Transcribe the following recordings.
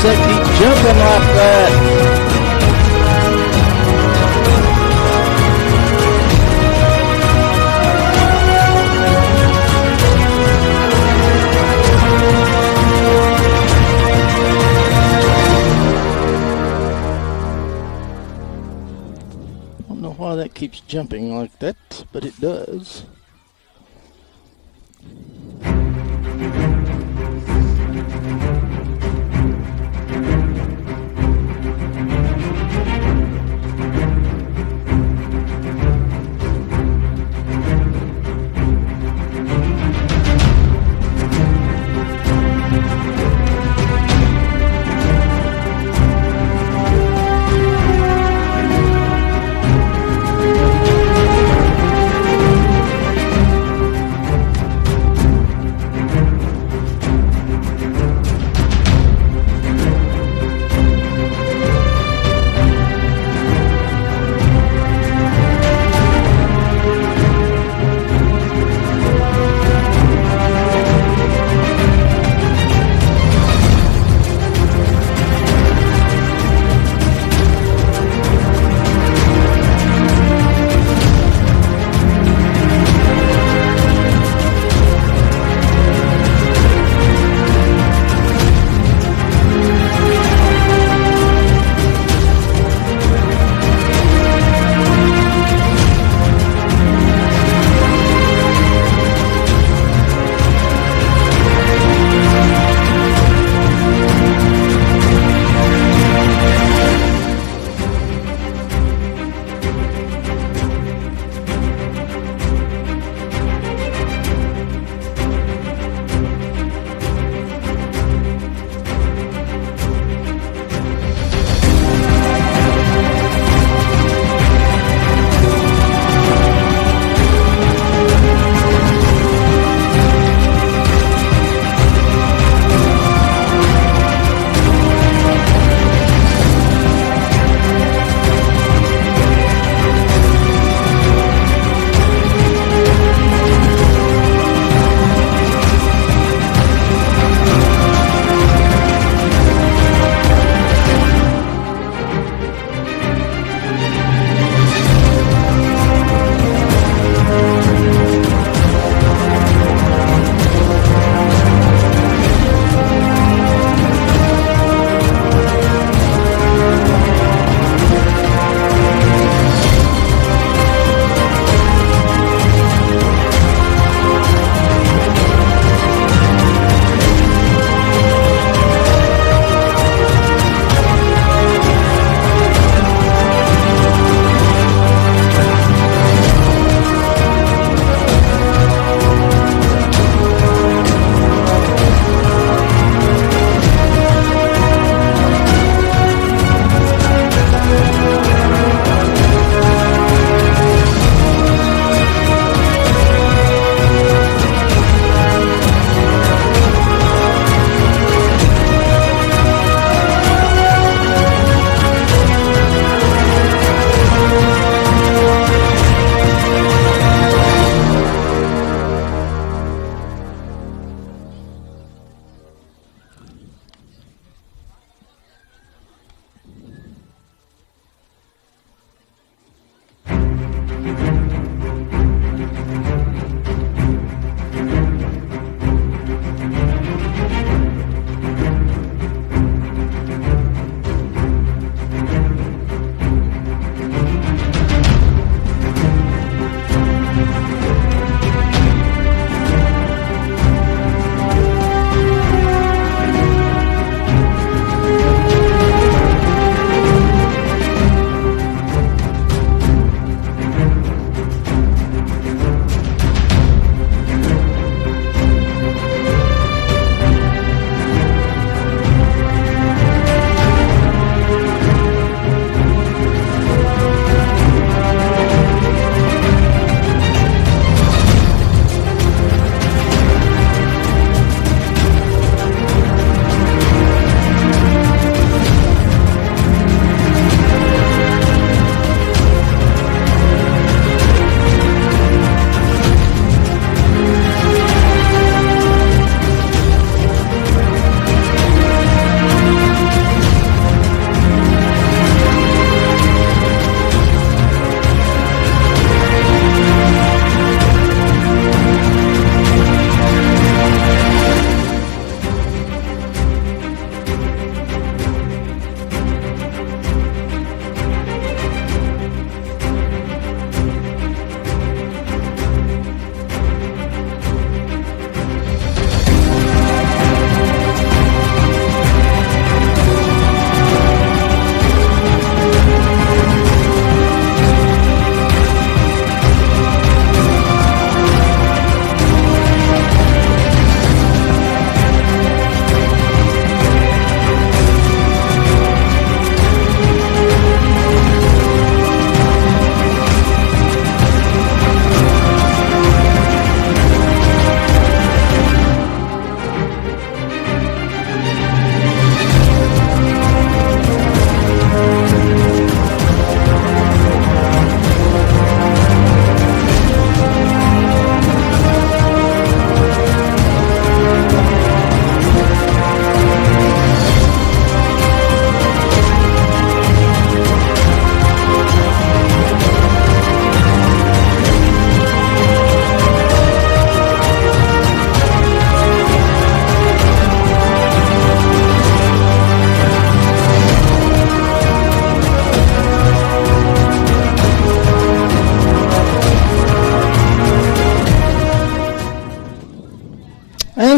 cars that keep jumping like that. I don't know why that keeps jumping like that, but it does.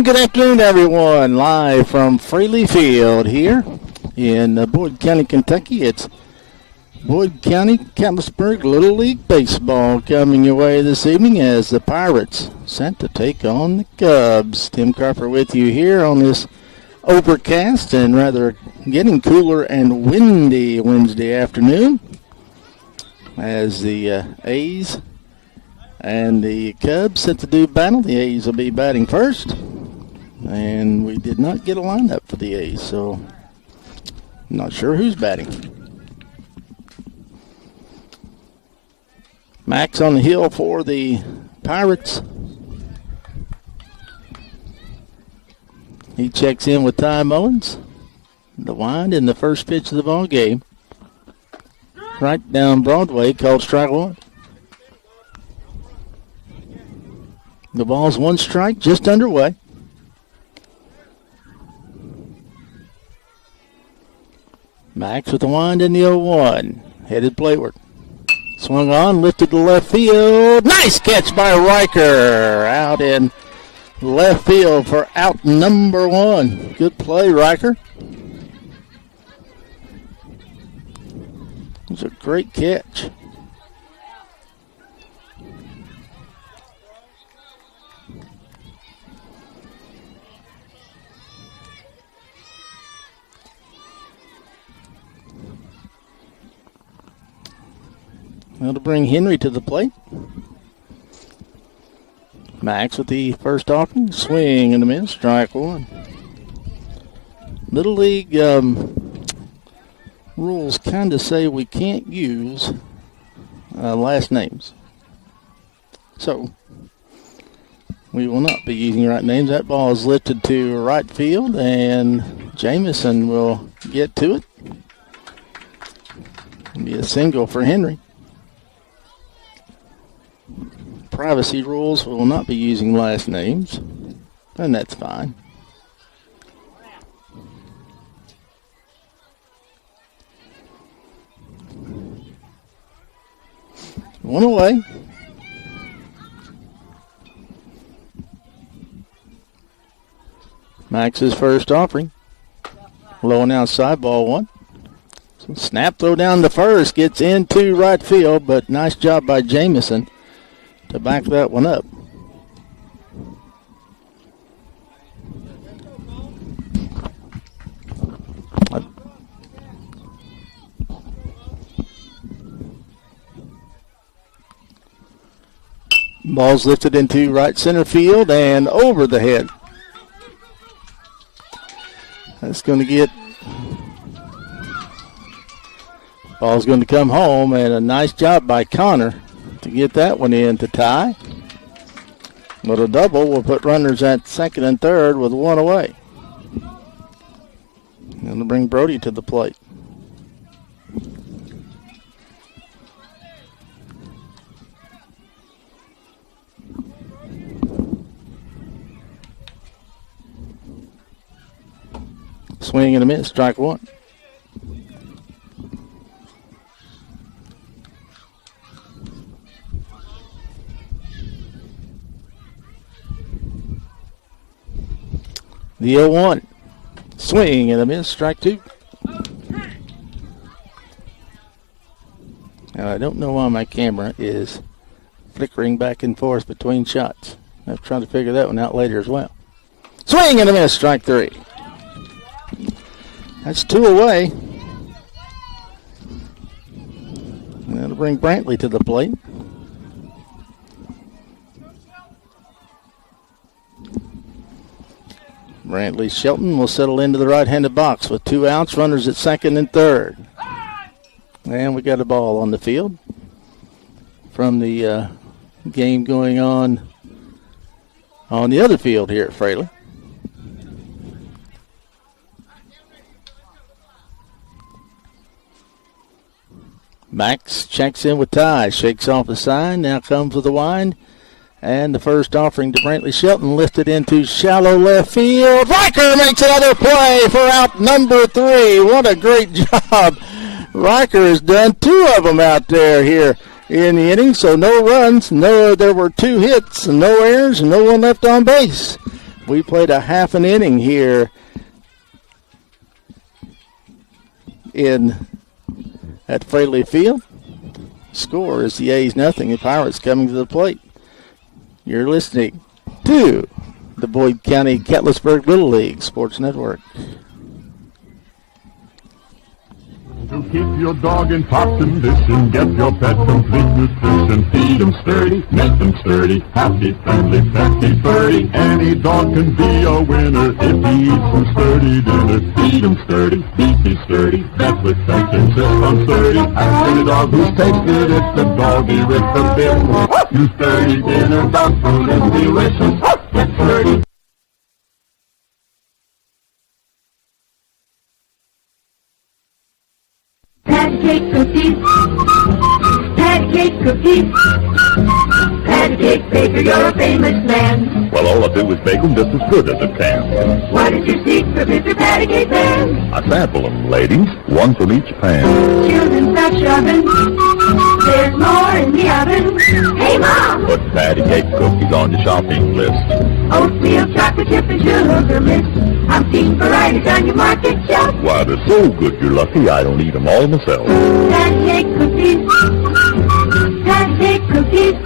And good afternoon, everyone. Live from Fraley Field here in Boyd County, Kentucky. It's Boyd County Catlettsburg Little League Baseball coming your way this evening as the Pirates set to take on the Cubs. Tim Carper with you here on this overcast and rather getting cooler and windy Wednesday afternoon as the A's and the Cubs set to do battle. The A's will be batting first, and we did not get a lineup for the A's, so not sure who's batting. Max on the hill for the Pirates. He checks in with Ty Mullins. The wind in the first pitch of the ball game. Right down Broadway, called strike one. The ball's one strike, just underway. Max with the wind in the 0-1. Headed plateward. Swung on, lifted to left field. Nice catch by Riker. Out in left field for out number one. Good play, Riker. It was a great catch. Now to bring Henry to the plate. Max with the first offering. Swing and a miss. Strike one. Little League rules kind of say we can't use last names. So we will not be using right names. That ball is lifted to right field, and Jamison will get to it. It'll be a single for Henry. Privacy rules, we will not be using last names, and that's fine. One away. Max's first offering. Low and outside, ball one. So snap throw down the first, gets into right field, but nice job by Jamison to back that one up. Ball's lifted into right center field and over the head. That's going to get... Ball's going to come home, and a nice job by Connor to get that one in to tie. But a double will put runners at second and third with one away. Going to bring Brody to the plate. Swing and a miss, strike one. The 0-1. Swing and a miss, strike two. Now, I don't know why my camera is flickering back and forth between shots. I'll try to figure that one out later as well. Swing and a miss, strike three. That's two away. That'll bring Brantley to the plate. Brantley Shelton will settle into the right-handed box with 2 outs, runners at second and third. And we got a ball on the field from the game going on the other field here at Fraley. Max checks in with Ty, shakes off the sign, now comes with the wind. And the first offering to Brantley Shelton lifted into shallow left field. Riker makes another play for out number 3. What a great job. Riker has done 2 of them out there here in the inning. So no runs, there were 2 hits, and no errors, and no one left on base. We played a half an inning here at Fraley Field. Score is the A's nothing. The Pirates coming to the plate. You're listening to the Boyd County Catlettsburg Little League Sports Network. To keep your dog in top condition, get your pet complete nutrition. Feed 'em sturdy, make them sturdy, happy, friendly, petty, furry. Any dog can be a winner if he eats some sturdy dinner. Feed 'em sturdy, beefy sturdy, vet with fence insist on sturdy. Ask any dog who's tasted it, the doggy with the bit. You sturdy dinner, dog food is delicious. Get sturdy. Patty cake cookies, patty cake cookies, patty cake baker, you're a famous man. Well, all I do is bake 'em just as good as I can. What is your secret, Mr. Patty Cake Man? I sample 'em, ladies, one from each pan. Children stop shoving, there's more in the oven. Hey, Mom! Put patty cake cookies on your shopping list. Oatmeal, chocolate chip, and sugar mist. I'm seeing varieties on your market shelf. Why, they're so good you're lucky I don't eat 'em all myself. Patty cake cookies, patty cake cookies.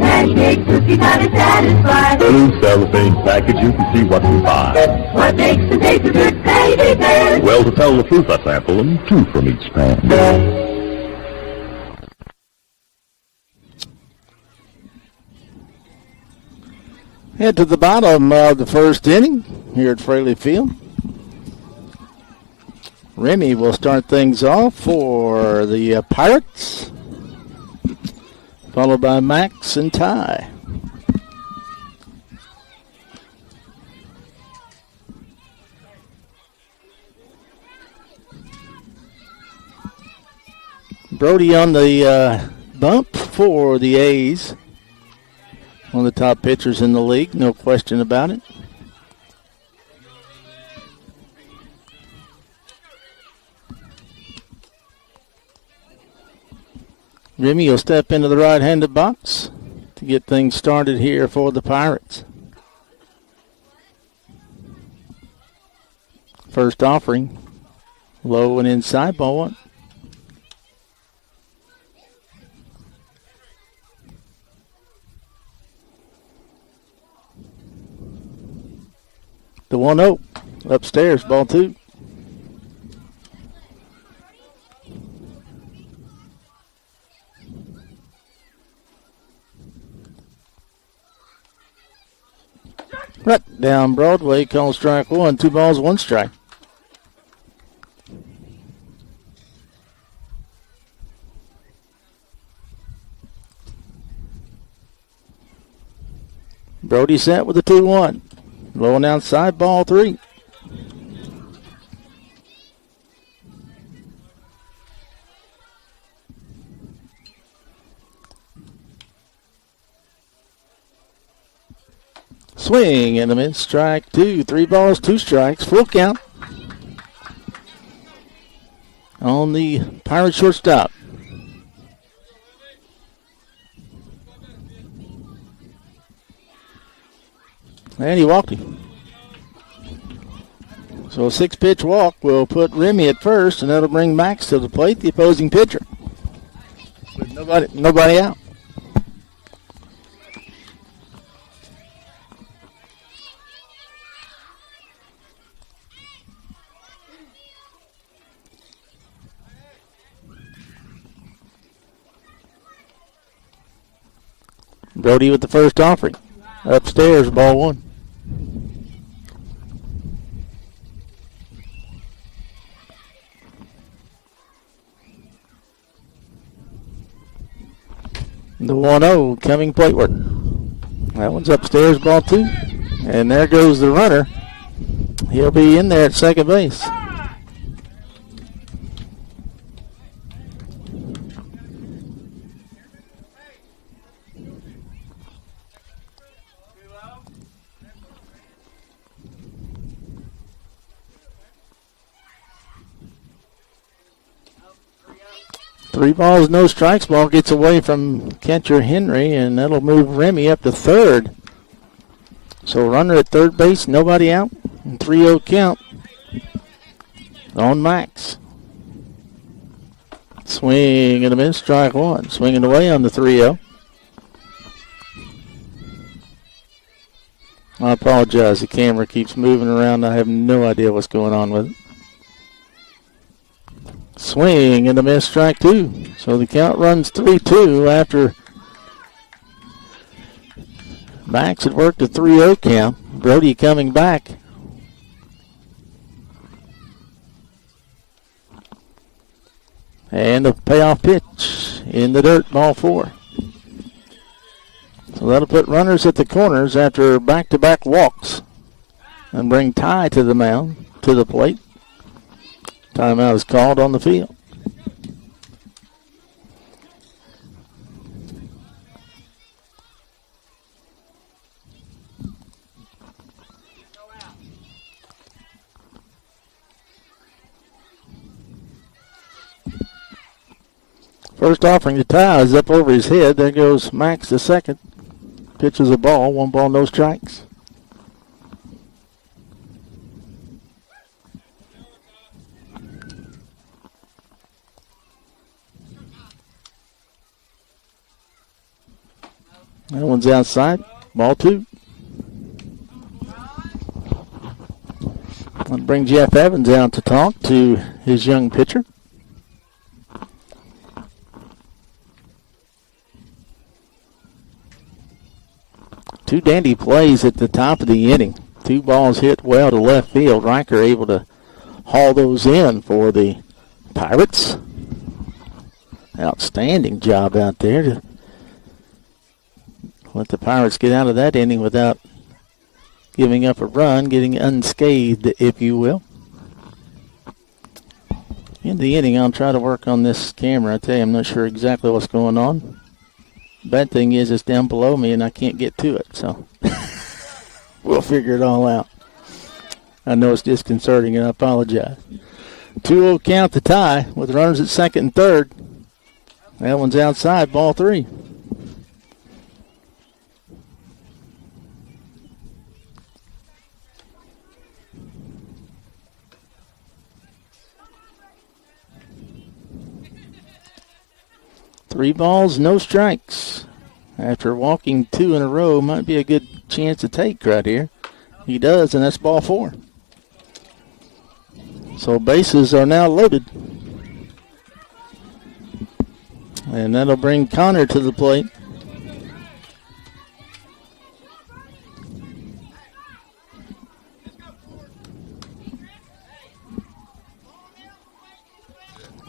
Patty cake cookies not as satisfied. Blue cellophane package, you can see what's inside. What makes the taste of good Patty Man? Well, to tell the truth, I sample 'em, two from each pan. Head to the bottom of the first inning here at Fraley Field. Remy will start things off for the Pirates, followed by Max and Ty. Brody on the bump for the A's. One of the top pitchers in the league, no question about it. Remy will step into the right-handed box to get things started here for the Pirates. First offering, low and inside, ball one. The 1-0 upstairs, ball two. Right down Broadway, call strike one. 2 balls, 1 strike. Brody set with the 2-1. Low and outside, ball 3. Swing and a miss, strike 2. 3 balls, 2 strikes, full count on the Pirate shortstop. And he walked him. So a 6-pitch walk will put Remy at first, and that'll bring Max to the plate, the opposing pitcher. With nobody out. Brody with the first offering. Upstairs, ball 1. The 1-0 coming plateward. That one's upstairs, ball 2. And there goes the runner. He'll be in there at second base. 3 balls, no strikes. Ball gets away from catcher Henry, and that'll move Remy up to third. So runner at third base, nobody out. 3-0 count on Max. Swing and a miss, strike one. Swinging away on the 3-0. I apologize. The camera keeps moving around. I have no idea what's going on with it. Swing and a miss, strike two. So the count runs 3-2 after Max had worked a 3-0 count. Brody coming back. And a payoff pitch in the dirt, ball 4. So that'll put runners at the corners after back-to-back walks and bring Ty to the mound, to the plate. Timeout is called on the field. First offering to Ty is up over his head. There goes Max to second. Pitches a ball. 1 ball, no strikes. That one's outside. Ball 2. I'll bring Jeff Evans out to talk to his young pitcher. Two dandy plays at the top of the inning. 2 balls hit well to left field. Riker able to haul those in for the Pirates. Outstanding job out there to let the Pirates get out of that inning without giving up a run, getting unscathed, if you will. In the inning, I'll try to work on this camera. I tell you, I'm not sure exactly what's going on. Bad thing is it's down below me and I can't get to it, so we'll figure it all out. I know it's disconcerting and I apologize. 2-0 count to Ty with runners at second and third. That one's outside, ball 3. Three balls, no strikes. After walking 2 in a row, might be a good chance to take right here. He does, and that's ball 4. So bases are now loaded. And that'll bring Connor to the plate.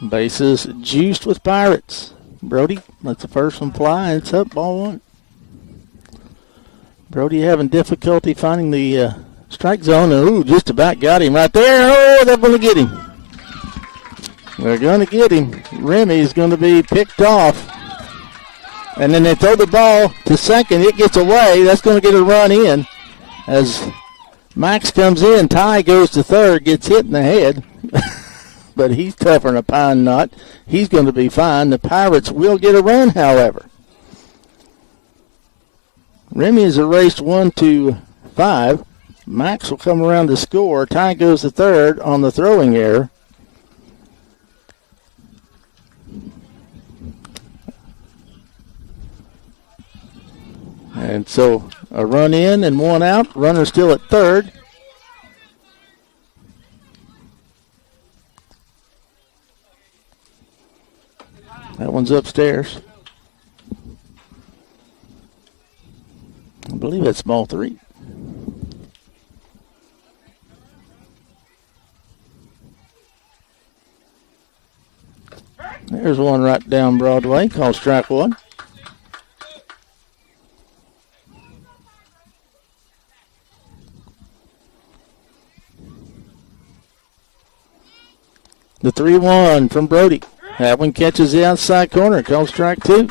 Bases juiced with Pirates. Brody lets the first one fly, and it's up, ball 1. Brody having difficulty finding the strike zone. Ooh, just about got him right there. Oh, they're going to get him. They're going to get him. Remy's going to be picked off. And then they throw the ball to second. It gets away. That's going to get a run in. As Max comes in, Ty goes to third, gets hit in the head. But he's tougher than a pine knot. He's going to be fine. The Pirates will get a run, however. Remy is erased 1-5. Max will come around to score. Ty goes to third on the throwing error. And so a run in and 1 out. Runner still at third. That one's upstairs. I believe that's ball 3. There's one right down Broadway, called strike 1. The 3-1 from Brody. That one catches the outside corner, called strike 2.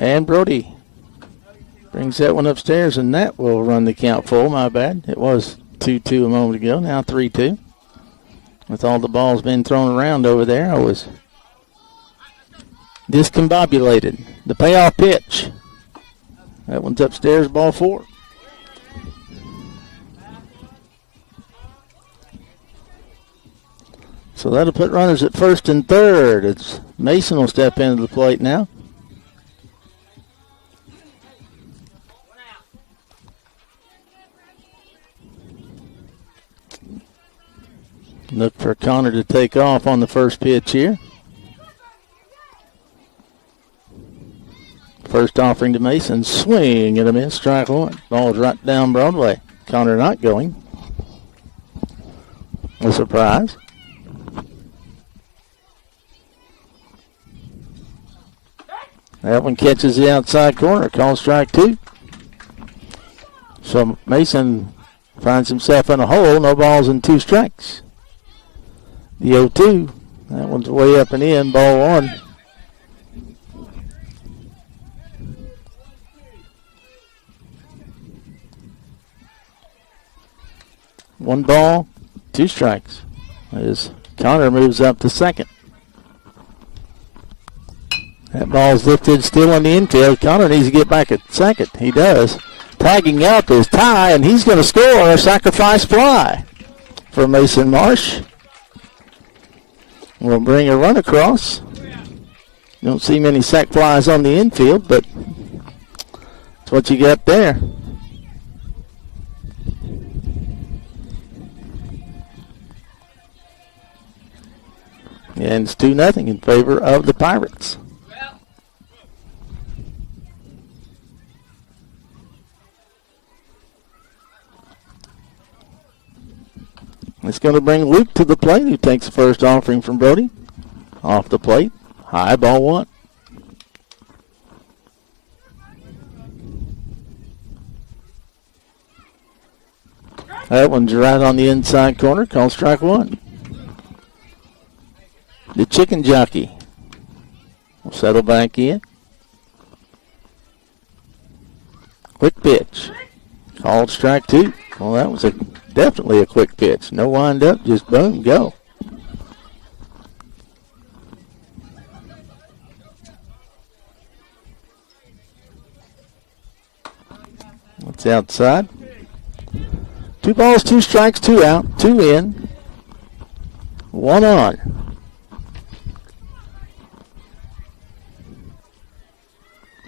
And Brody brings that one upstairs, and that will run the count full. My bad. It was 2-2 a moment ago. Now 3-2. With all the balls being thrown around over there, I was discombobulated. The payoff pitch. That one's upstairs, ball 4. So that'll put runners at first and third. It's Mason will step into the plate now. Look for Connor to take off on the first pitch here. First offering to Mason. Swing and a miss. Strike one. Ball's right down Broadway. Connor not going. A surprise. That one catches the outside corner. Call strike 2. So Mason finds himself in a hole. No balls and 2 strikes. The 0-2. That one's way up and in. Ball 1. One ball, 2 strikes. As Connor moves up to second. That ball's lifted still in the infield. Connor needs to get back at second. He does. Tagging up is Ty, and he's going to score a sacrifice fly for Mason Marsh. We'll bring a run across. Don't see many sac flies on the infield, but that's what you got there. And it's 2-0 in favor of the Pirates. It's going to bring Luke to the plate, who takes the first offering from Brody. Off the plate. High, ball 1. That one's right on the inside corner. Call strike 1. The chicken jockey will settle back in. Quick pitch. Called strike 2. Well, that was definitely a quick pitch. No wind up, just boom, go. That's outside. 2 balls, 2 strikes, 2 out, 2 in. 1 on.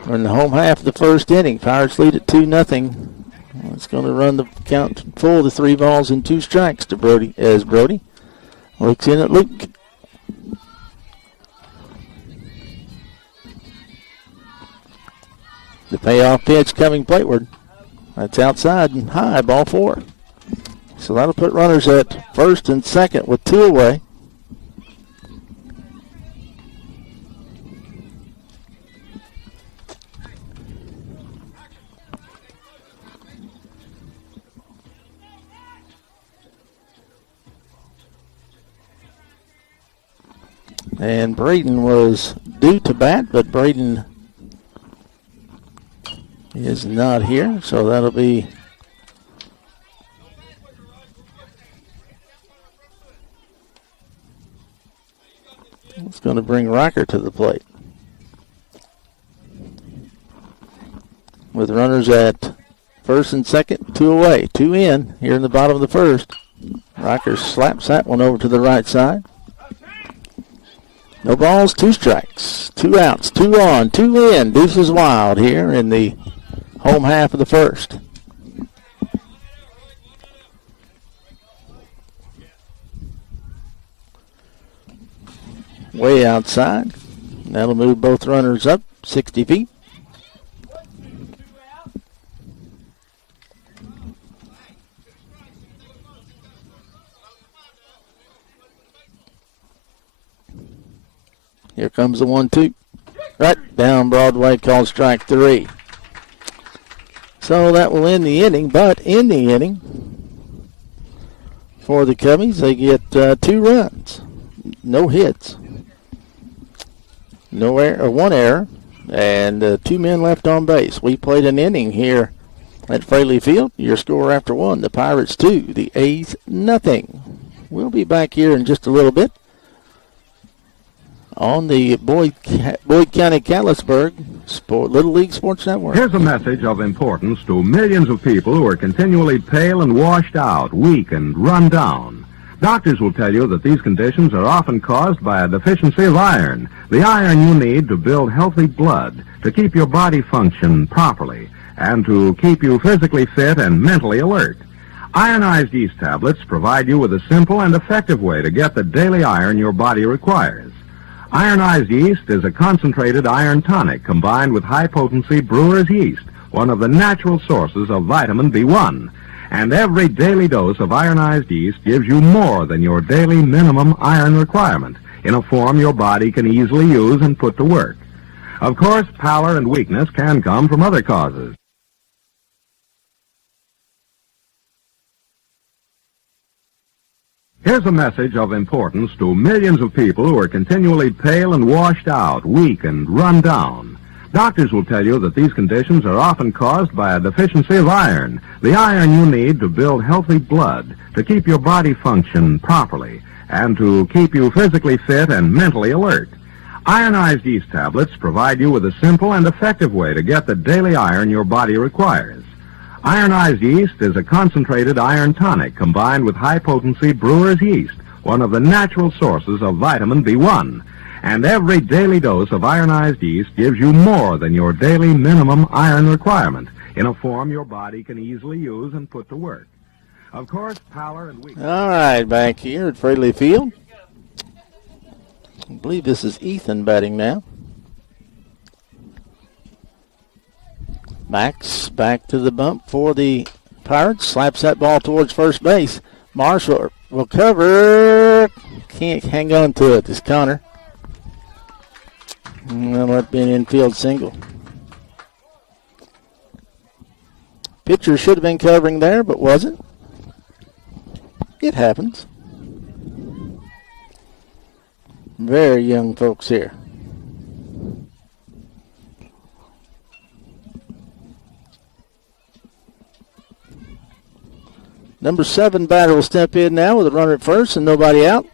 We're in the home half of the first inning. Pirates lead at 2-0. It's going to run the count full to 3 balls and 2 strikes to Brody, as Brody looks in at Luke. The payoff pitch coming plateward. That's outside and high, ball 4. So that'll put runners at first and second with 2 away. And Braden was due to bat, but Braden is not here, so that'll be it's going to bring Rocker to the plate. With runners at first and second, 2 away, 2 in here in the bottom of the first. Rocker slaps that one over to the right side. No balls, 2 strikes, 2 outs, 2 on, 2 in. Deuces wild here in the home half of the first. Way outside. That'll move both runners up 60 feet. Here comes the 1-2. Right down Broadway, called strike 3. So that will end the inning, but in the inning for the Cubbies, they get 2 runs. No hits. No error, 1 error. And 2 men left on base. We played an inning here at Fraley Field. Your score after 1, the Pirates 2, the A's nothing. We'll be back here in just a little bit on the Boyd County Catlettsburg Little League Sports Network. Here's a message of importance to millions of people who are continually pale and washed out, weak and run down. Doctors will tell you that these conditions are often caused by a deficiency of iron, the iron you need to build healthy blood, to keep your body function properly, and to keep you physically fit and mentally alert. Ironized yeast tablets provide you with a simple and effective way to get the daily iron your body requires. Ironized yeast is a concentrated iron tonic combined with high-potency brewer's yeast, one of the natural sources of vitamin B1. And every daily dose of ironized yeast gives you more than your daily minimum iron requirement in a form your body can easily use and put to work. Of course, pallor and weakness can come from other causes. Here's a message of importance to millions of people who are continually pale and washed out, weak and run down. Doctors will tell you that these conditions are often caused by a deficiency of iron, the iron you need to build healthy blood, to keep your body function properly, and to keep you physically fit and mentally alert. Ironized yeast tablets provide you with a simple and effective way to get the daily iron your body requires. Ironized yeast is a concentrated iron tonic combined with high-potency brewer's yeast, one of the natural sources of vitamin B1. And every daily dose of ironized yeast gives you more than your daily minimum iron requirement in a form your body can easily use and put to work. Of course, pallor and weakness. All right, back here at Fraley Field. I believe this is Ethan batting now. Max back to the bump for the Pirates. Slaps that ball towards first base. Marshall will cover. Can't hang on to it. It's Connor. Well, that'd be an infield single. Pitcher should have been covering there, but wasn't. It happens. Very young folks here. Number 7 batter will step in now with a runner at first and nobody out.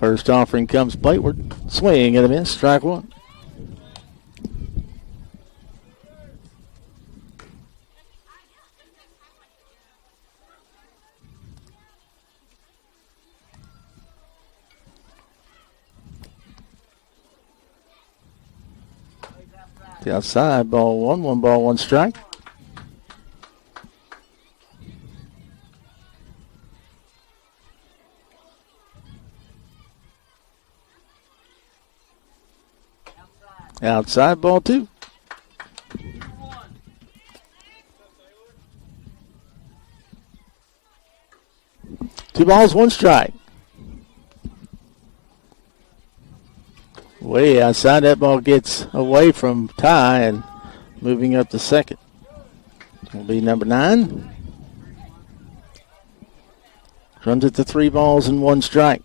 First offering comes plateward. Swing and a miss. Strike 1. The outside, ball 1, 1 ball, 1 strike. Outside, ball 2. Two balls, 1 strike. Way outside, that ball gets away from Ty and moving up to second. Will be number 9. Runs it to 3 balls and 1 strike.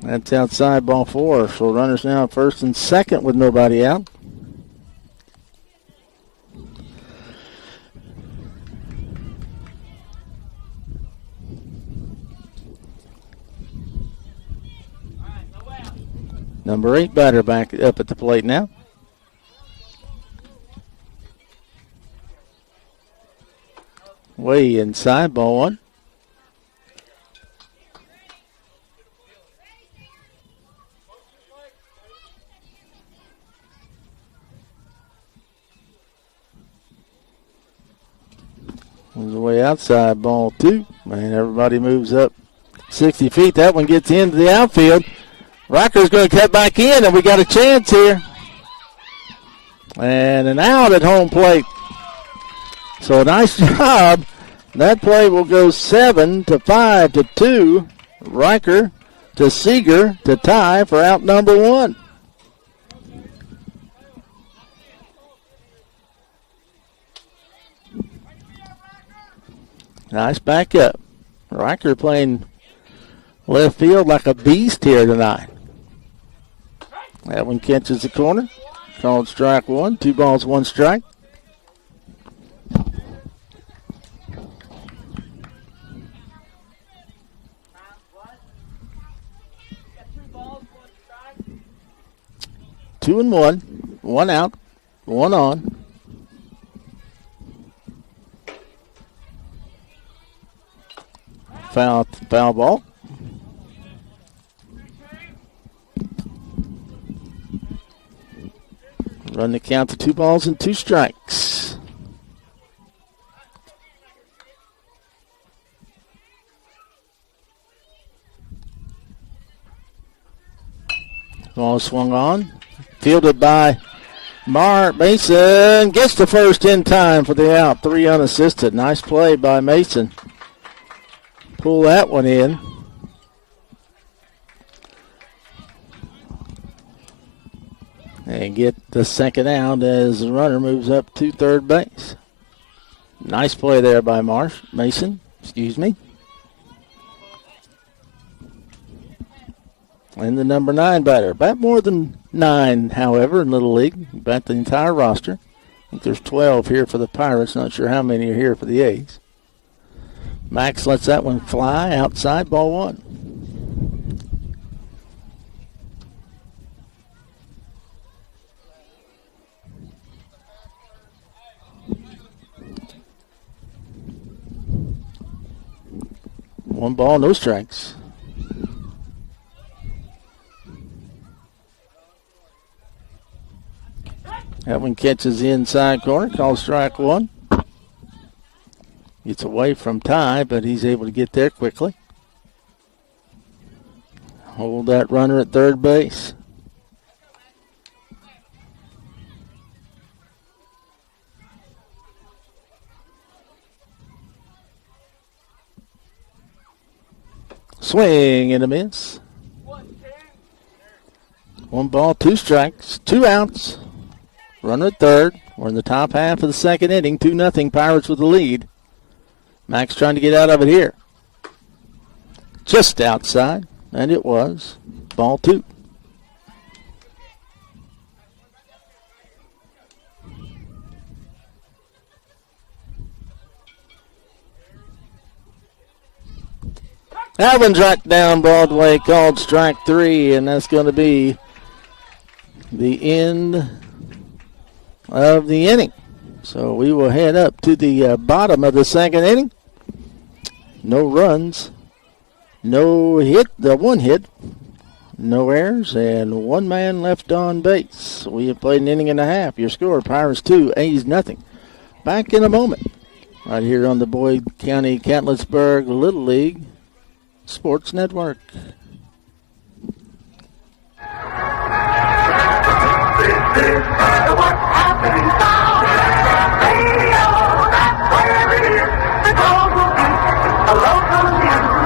That's outside, ball 4. So runners now at first and second with nobody out. Number 8 batter back up at the plate now. Way inside, ball 1. Moves away outside, ball 2. Man, everybody moves up 60 feet. That one gets into the outfield. Rocker's going to cut back in, and we got a chance here. And an out at home plate. So nice job. That play will go 7-5-2. Riker to Seeger to tie for out number 1. Nice backup. Riker playing left field like a beast here tonight. That one catches the corner. Called strike 1. 2 balls, 1 strike. Two and 1. 1 out. 1 on. Foul ball. Run the count to 2 balls and 2 strikes. Ball swung on. Fielded by Mark Mason. Gets the first in time for the out. 3 unassisted. Nice play by Mason. Pull that one in. And get the second out as the runner moves up to third base. Nice play there by Mason. And the number 9 batter. Bat more than 9, however, in Little League. Bat the entire roster. I think there's 12 here for the Pirates. Not sure how many are here for the A's. Max lets that one fly outside, ball 1. One ball, no strikes. That one catches the inside corner, called strike 1. Gets away from Ty, but he's able to get there quickly. Hold that runner at third base. Swing and a miss. 1 ball, 2 strikes, 2 outs. Runner at third. We're in the top half of the second inning. 2-0 Pirates with the lead. Max trying to get out of it here. Just outside, and it was. Ball 2. That one's right down Broadway, called strike 3, and that's going to be the end of the inning. So we will head up to the bottom of the second inning. No runs, no hit, the 1 hit, no errors, and 1 man left on base. We have played an inning and a half. Your score, Pirates 2, A's nothing. Back in a moment, right here on the Boyd County Catlettsburg Little League Sports Network. What's happening now? Radio, that's where it is. The global beat, the local news,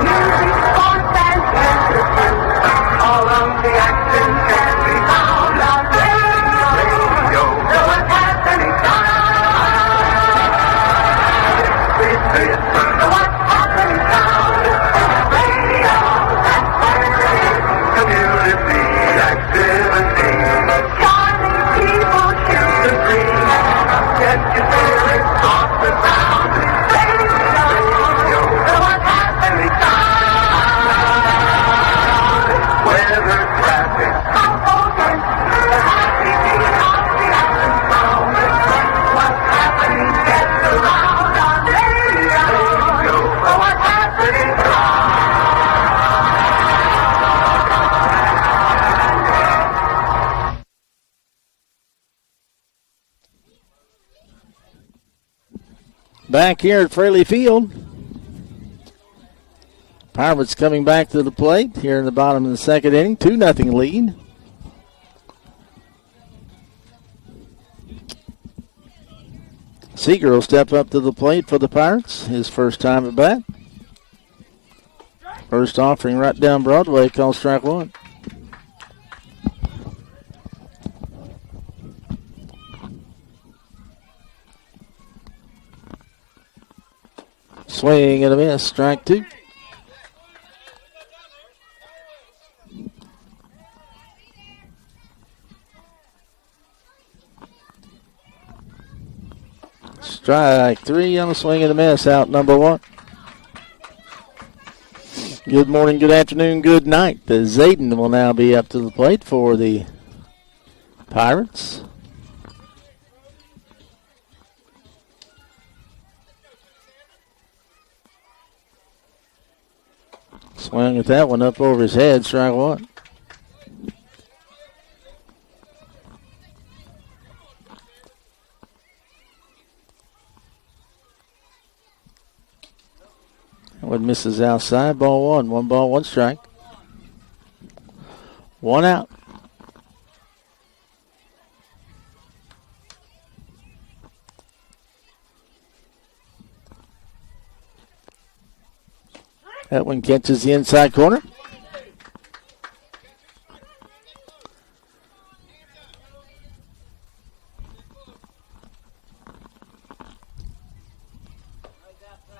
music, sports, and entertainment. All of the action can be found on radio. So what's happening now? This is what's happening now. Radio, that's where it is. Community activity. People shoot the dream. Get your spirits off the ground. Radio, what's happening now? Weather, traffic, comfort, the happy beat of the action sound. What's happening gets around on radio. What's happening now? Back here at Fraley Field. Pirates coming back to the plate here in the bottom of the second inning. 2-0 lead. Seeger will step up to the plate for the Pirates. His first time at bat. First offering right down Broadway, called strike one. Swing and a miss, strike two. Strike three on the swing and a miss, out number one. Good morning, good afternoon, good night. The Zayden will now be up to the plate for the Pirates. Swing at that one up over his head, strike one. That one misses outside, ball one. 1 ball, 1 strike. 1 out. That one catches the inside corner.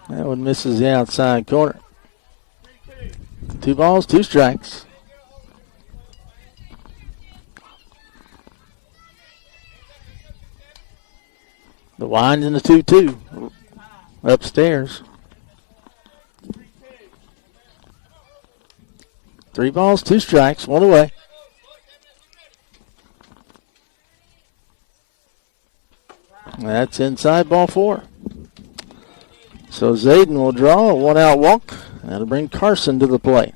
That one misses the outside corner. 2 balls, 2 strikes. The wind in the 2-2 upstairs. 3 balls, 2 strikes, 1 away. That's inside, ball 4. So Zayden will draw a 1-out walk. That'll bring Carson to the plate.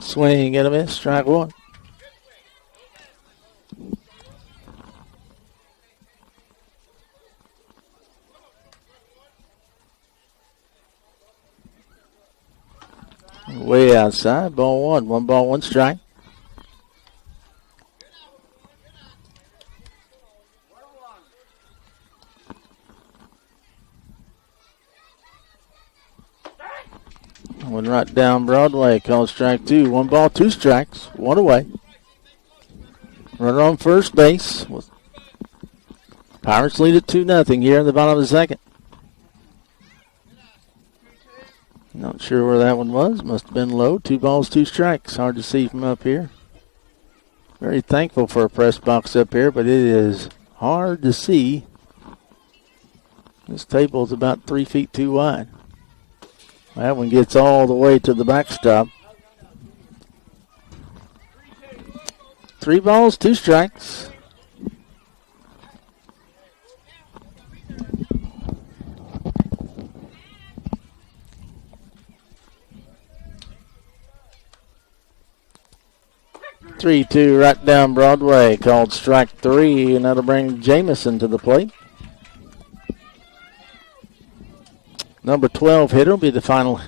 Swing and a miss, strike one. Way outside, ball 1. 1 ball, 1 strike. One right down Broadway, called strike 2. 1 ball, 2 strikes, 1 away. Runner on first base. Pirates lead it 2-0 here in the bottom of the second. Not sure where that one was. Must have been low. 2 balls, 2 strikes. Hard to see from up here. Very thankful for a press box up here, but it is hard to see. This table is about 3 feet too wide. That one gets all the way to the backstop. 3 balls, 2 strikes. Three-two right down Broadway, called strike 3, and that'll bring Jamison to the plate. Number 12 hitter will be the final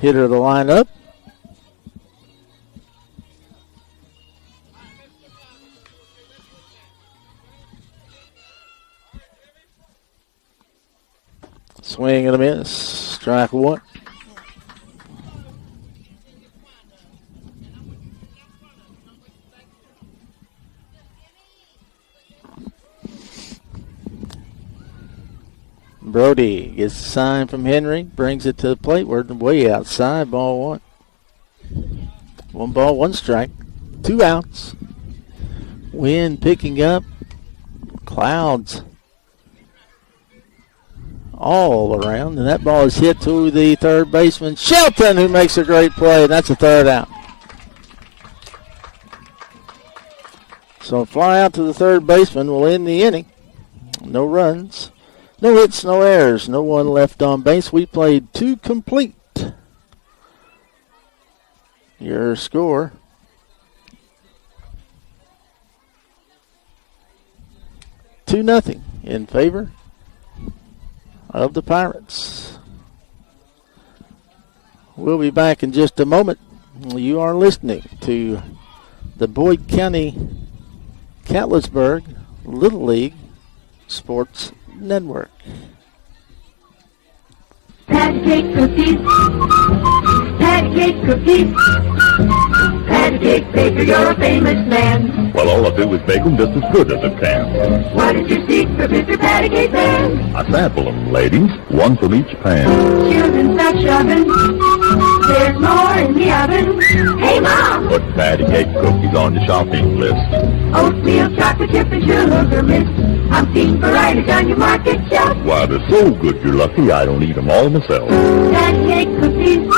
hitter of the lineup. Swing and a miss, strike 1. Brody gets a sign from Henry, brings it to the plate. We're way outside, ball 1. 1 ball, 1 strike, 2 outs. Wind picking up, clouds all around, and that ball is hit to the third baseman, Shelton, who makes a great play, and that's a 3rd out. So a fly out to the third baseman will end the inning. No runs. No hits, no errors, no one left on base. We played 2 complete. Your score: 2-0 in favor of the Pirates. We'll be back in just a moment. You are listening to the Boyd County Catlettsburg Little League Sports Network. Patty cake cookies. Patty cake cookies. Patty cake baker, you're a famous man. Well, all I do is bake them just as good as it can. What is your secret, Mr. Patty Cake Man? I sample them, ladies, one from each pan. Children stop shoving. There's more in the oven. Hey, Mom! Put patty cake cookies on your shopping list. Oatmeal, chocolate chip, and sugar mist. I'm seeing varieties on your market shelf. Why, they're so good you're lucky I don't eat them all myself. Patty cake cookies.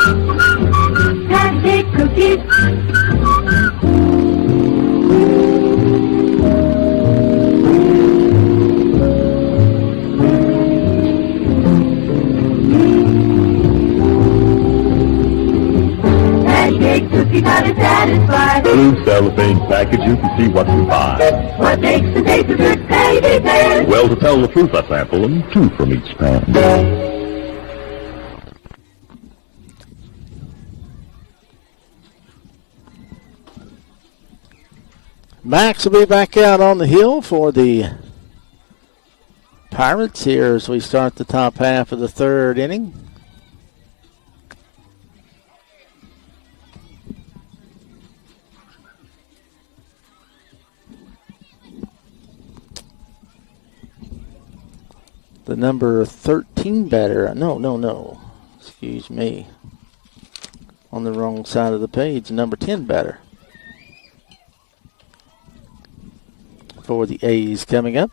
Patty cake cookies. Patty cake cookies, how to satisfy. Blue cellophane package, you can see what you buy. What makes the taste of good patty cake man? Well, to tell the truth, I sample them, two from each pan. Max will be back out on the hill for the Pirates here as we start the top half of the third inning. The number 13 batter, no, excuse me, on the wrong side of the page, number 10 batter for the A's coming up.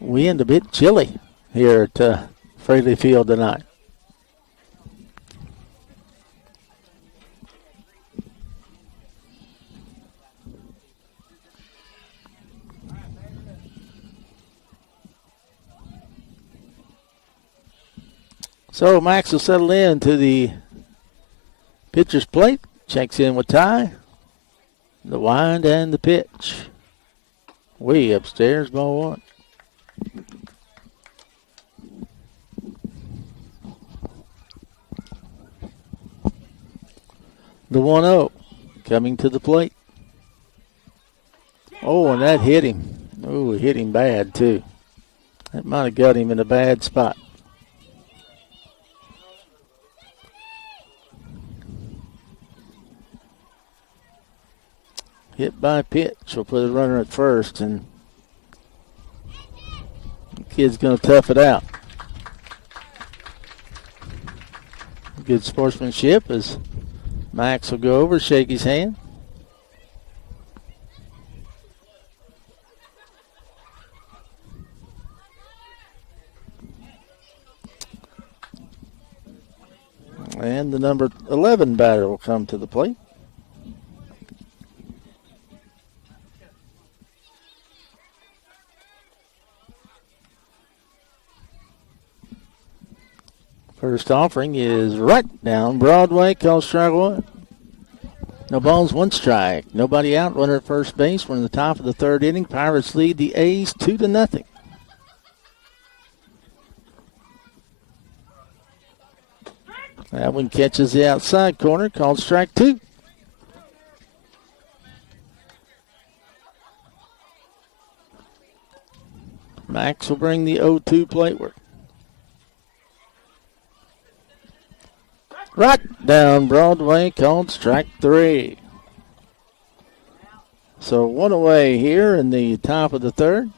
Wind a bit chilly here at Fraley Field tonight. So Max will settle in to the pitcher's plate. Checks in with Ty. The wind and the pitch. Way upstairs, ball one. The 1-0 coming to the plate. Oh, and that hit him. Oh, it hit him bad, too. That might have got him in a bad spot. Hit by pitch. We'll put a runner at first, and the kid's going to tough it out. Good sportsmanship as Max will go over, shake his hand. And the number 11 batter will come to the plate. First offering is right down Broadway, called strike one. No balls, one strike. Nobody out, runner at first base. We're in the top of the third inning. Pirates lead the A's 2-0. That one catches the outside corner, called strike two. Max will bring the 0-2 plate work. Right down Broadway, called strike three. So one away here in the top of the third.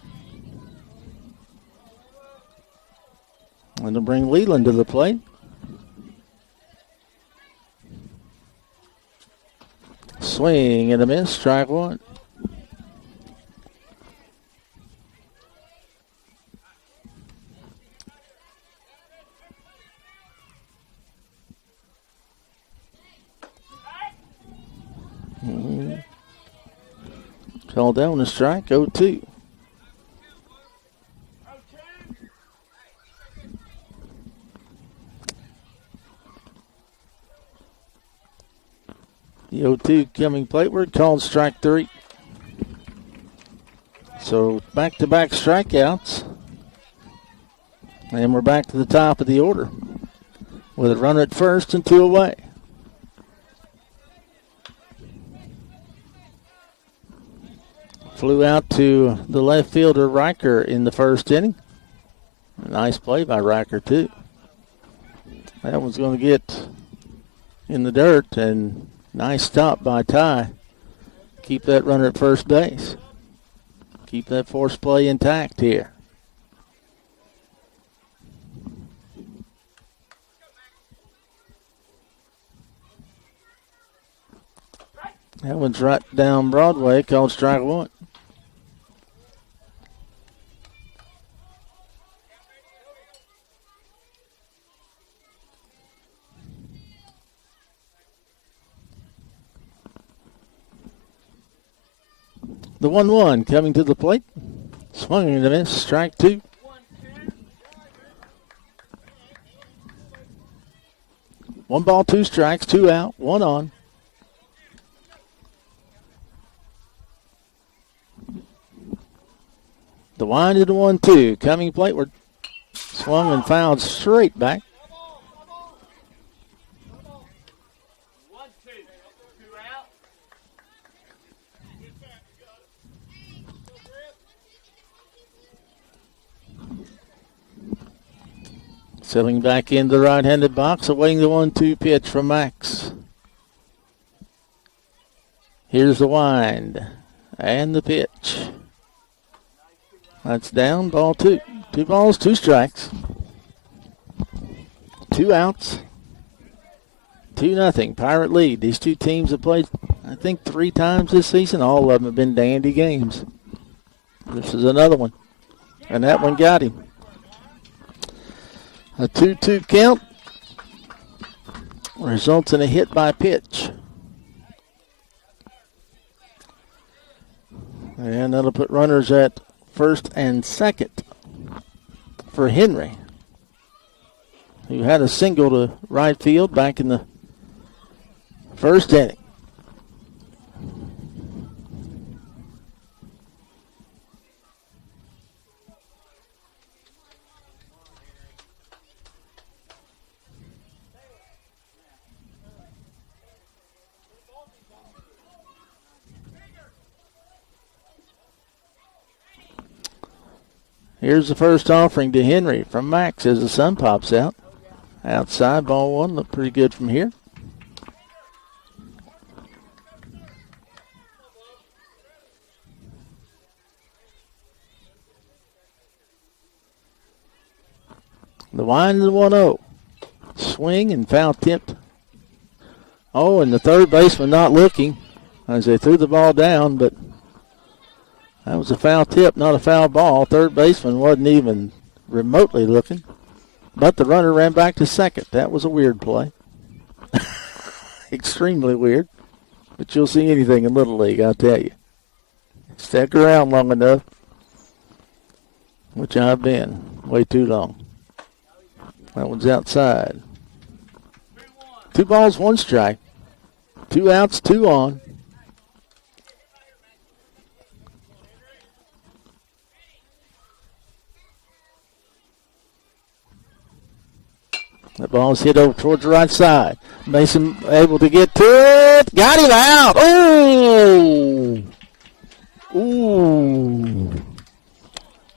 And to bring Leland to the plate. Swing and a miss, strike one. Called down a strike, 0-2. The 0-2 coming plateward, called strike 3. So back-to-back strikeouts. And we're back to the top of the order with a runner at first and 2 away. Flew out to the left fielder Riker in the first inning. A nice play by Riker, too. That one's going to get in the dirt, and nice stop by Ty. Keep that runner at first base. Keep that force play intact here. That one's right down Broadway, called strike 1. The 1-1 coming to the plate. Swung and a miss, strike 2. One ball, 2 strikes, 2 out, 1 on. The wind to the 1-2 coming plateward. Swung and fouled straight back. Settling back into the right-handed box, awaiting the 1-2 pitch from Max. Here's the wind and the pitch. That's down, ball 2. 2 balls, 2 strikes. 2 outs. 2-0, Pirate lead. These two teams have played, I think, 3 times this season. All of them have been dandy games. This is another one. And that one got him. A 2-2 count results in a hit by pitch. And that'll put runners at first and second for Henry, who had a single to right field back in the first inning. Here's the first offering to Henry from Max as the sun pops out. Outside, ball 1, looked pretty good from here. The wind to the 1-0. Swing and foul tipped. Oh, and the third baseman not looking as they threw the ball down, but that was a foul tip, not a foul ball. Third baseman wasn't even remotely looking. But the runner ran back to second. That was a weird play. Extremely weird. But you'll see anything in Little League, I'll tell you. Stick around long enough, which I've been way too long. That one's outside. 2 balls, 1 strike. 2 outs, 2 on. That ball's hit over towards the right side. Mason able to get to it. Got him out. Oh! Ooh.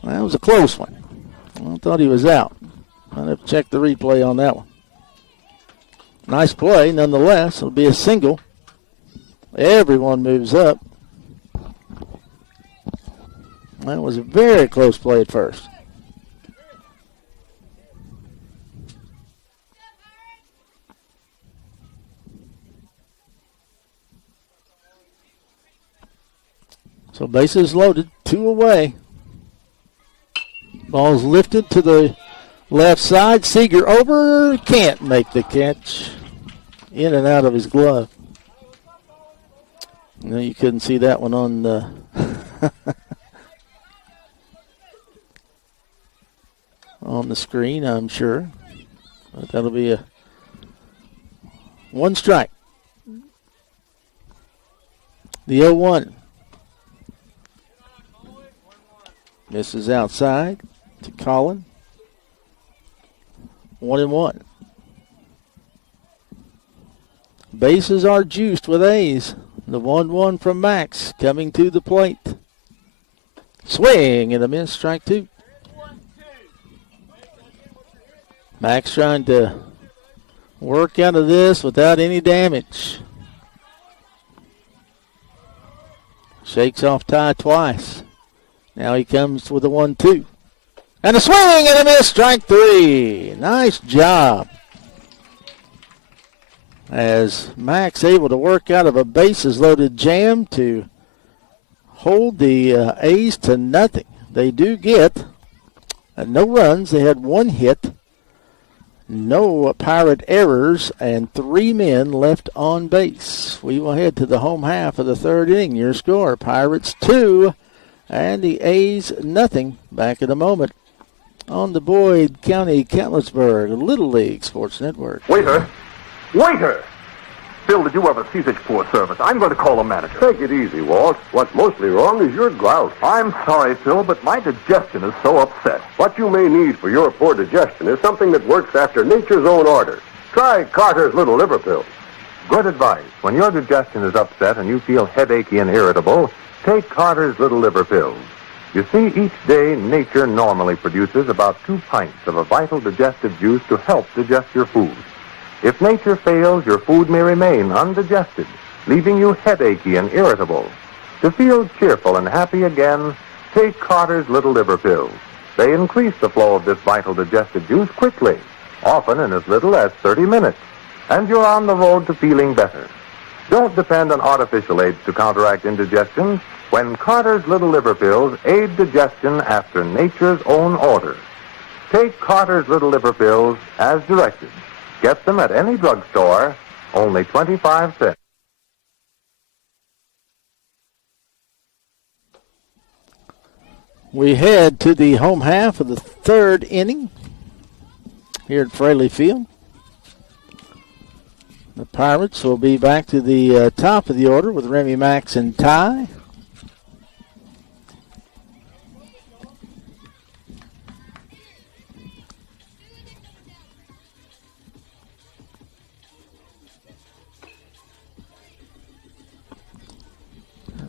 That was a close one. I thought he was out. I'll have to check the replay on that one. Nice play, nonetheless. It'll be a single. Everyone moves up. That was a very close play at first. So bases loaded, 2 away. Ball's lifted to the left side. Seager over, can't make the catch. In and out of his glove. No, you couldn't see that one on the on the screen, I'm sure. But that'll be a 1 strike. The 0-1. Misses outside to Colin. 1-1. Bases are juiced with A's. The 1-1 from Max coming to the plate. Swing and a miss, strike 2. Max trying to work out of this without any damage. Shakes off Ty twice. Now he comes with a 1-2. And a swing and a miss, strike 3. Nice job. As Max able to work out of a bases-loaded jam to hold the A's to nothing. They do get no runs. They had 1 hit, no Pirate errors, and 3 men left on base. We will head to the home half of the 3rd inning. Your score, Pirates 2 and the A's nothing. Back in a moment on the Boyd County Catlettsburg Little League Sports Network. Waiter! Waiter! Phil, did you ever see such poor service? I'm going to call the manager. Take it easy, Walt. What's mostly wrong is your grouse. I'm sorry, Phil, but my digestion is so upset. What you may need for your poor digestion is something that works after nature's own order. Try Carter's Little Liver Pills. Good advice. When your digestion is upset and you feel headachy and irritable, take Carter's Little Liver Pills. You see, each day nature normally produces about 2 pints of a vital digestive juice to help digest your food. If nature fails, your food may remain undigested, leaving you headachy and irritable. To feel cheerful and happy again, take Carter's Little Liver Pills. They increase the flow of this vital digestive juice quickly, often in as little as 30 minutes, and you're on the road to feeling better. Don't depend on artificial aids to counteract indigestion when Carter's Little Liver Pills aid digestion after nature's own order. Take Carter's Little Liver Pills as directed. Get them at any drugstore, only 25 cents. We head to the home half of the 3rd inning here at Fraley Field. The Pirates will be back to the top of the order with Remy, Max, and Ty.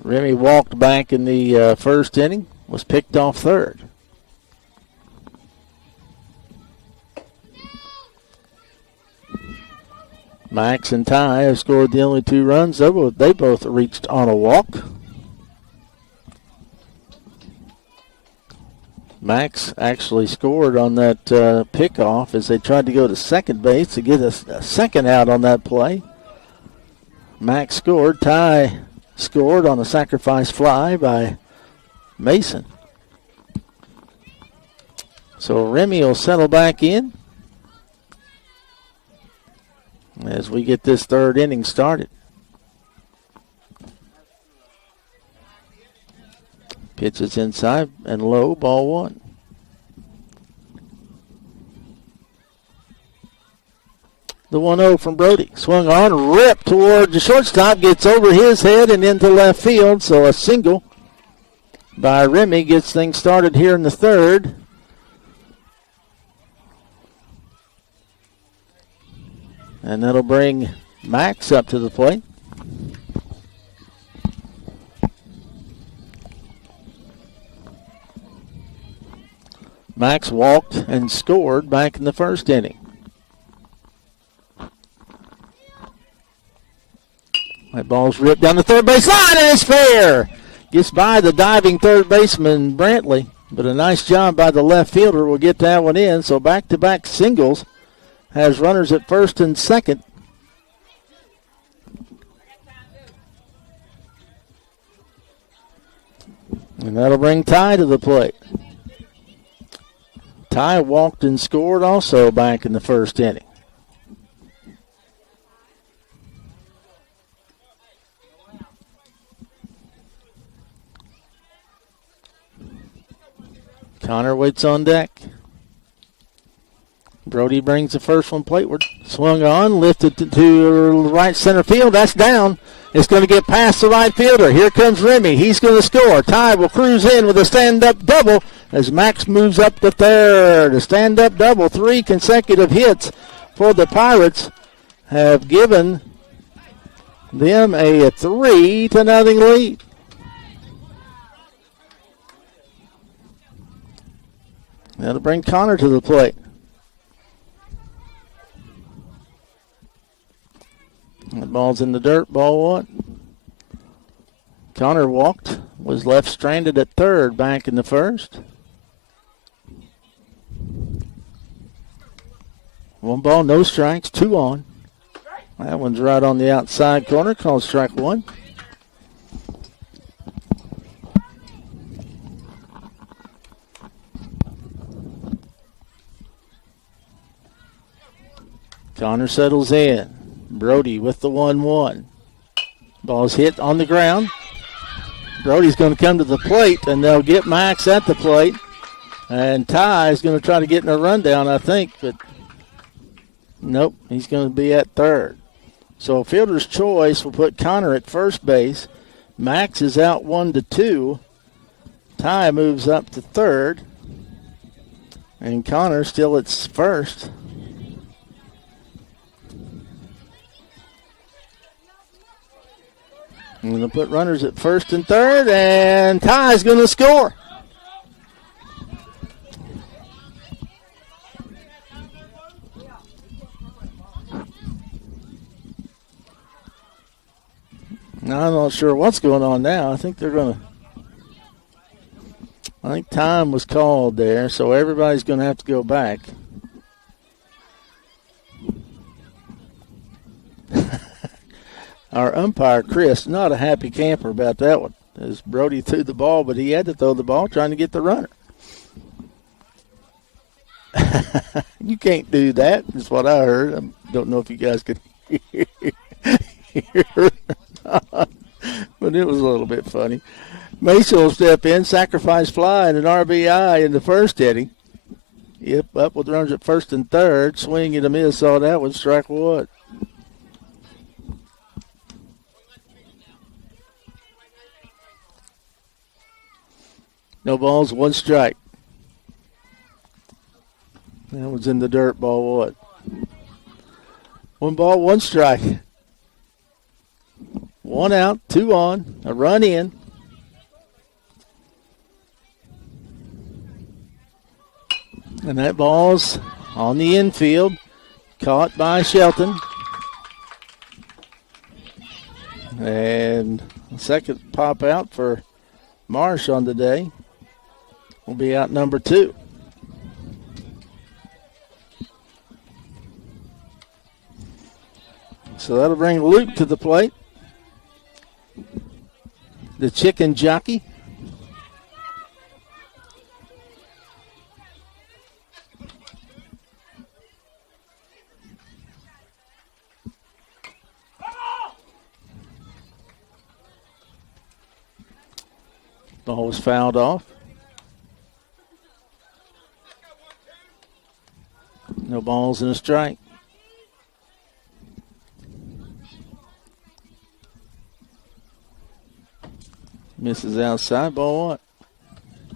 Remy walked back in the 1st inning, was picked off 3rd. Max and Ty have scored the only 2 runs. They both reached on a walk. Max actually scored on that pickoff as they tried to go to second base to get a second out on that play. Max scored. Ty scored on a sacrifice fly by Mason. So Remy will settle back in as we get this 3rd inning started. Pitches inside and low, ball 1. The 1-0 from Brody. Swung on, ripped towards the shortstop, gets over his head and into left field. So a single by Remy gets things started here in the 3rd. And that'll bring Max up to the plate. Max walked and scored back in the 1st inning. That ball's ripped down the 3rd base line, and it's fair. Gets by the diving 3rd baseman, Brantley, but a nice job by the left fielder will get that one in. So back-to-back singles has runners at 1st and 2nd. And that'll bring Ty to the plate. Ty walked and scored also back in the 1st inning. Connor waits on deck. Brody brings the first one plateward. Swung on, lifted to right center field. That's down. It's going to get past the right fielder. Here comes Remy. He's going to score. Ty will cruise in with a stand-up double as Max moves up to third. A stand-up double. 3 consecutive hits for the Pirates have given them a 3-0 lead. That'll bring Connor to the plate. The ball's in the dirt, ball 1. Connor walked, was left stranded at third back in the first. 1 ball, no strikes, 2 on. That one's right on the outside corner, called strike 1. Connor settles in. Brody with the 1-1. Ball's hit on the ground. Brody's going to come to the plate, and they'll get Max at the plate. And Ty is going to try to get in a rundown, I think, but nope, he's going to be at third. So a fielder's choice will put Connor at first base. Max is out 1-2. Ty moves up to third. And Connor still at first. I'm going to put runners at first and third, and Ty's going to score. Now, I'm not sure what's going on now. I think time was called there, so everybody's going to have to go back. Our umpire, Chris, not a happy camper about that one. As Brody threw the ball, but he had to throw the ball trying to get the runner. You can't do that, is what I heard. I don't know if you guys could hear or not, but it was a little bit funny. Mason will step in, sacrifice fly, and an RBI in the first inning. Yep, up with runners at first and third. Swing and a miss. Saw that one, strike 1. No balls, 1 strike. That was in the dirt, ball 1. 1 ball, 1 strike. 1 out, 2 on, a run in. And that ball's on the infield, caught by Shelton. And a second pop out for Marsh on the day. Will be out number 2. So that'll bring Luke to the plate. The chicken jockey. Ball was fouled off. No balls and a strike. Misses outside, ball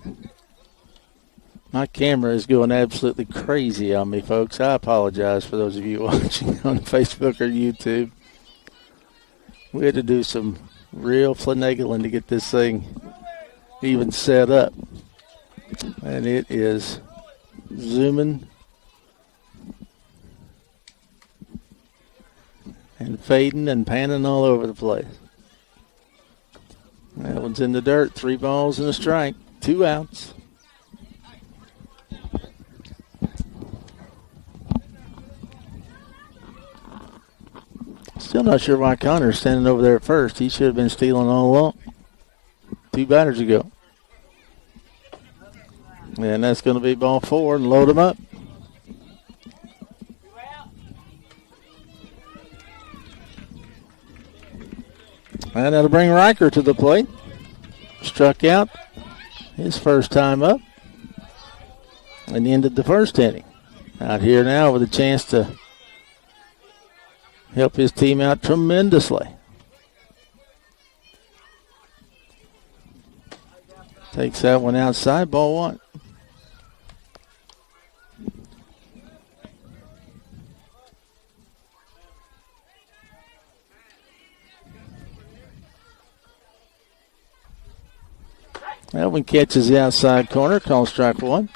1. My camera is going absolutely crazy on me, folks. I apologize for those of you watching on Facebook or YouTube. We had to do some real finagling to get this thing even set up. And it is zooming and fading and panning all over the place. That one's in the dirt. 3 balls and a strike. 2 outs. Still not sure why Connor's standing over there at first. He should have been stealing all along. 2 batters ago. And that's going to be ball 4 and load him up. And that'll bring Riker to the plate. Struck out his first time up and ended the first inning. Out here now with a chance to help his team out tremendously. Takes that one outside, ball one. That one catches the outside corner, called strike one.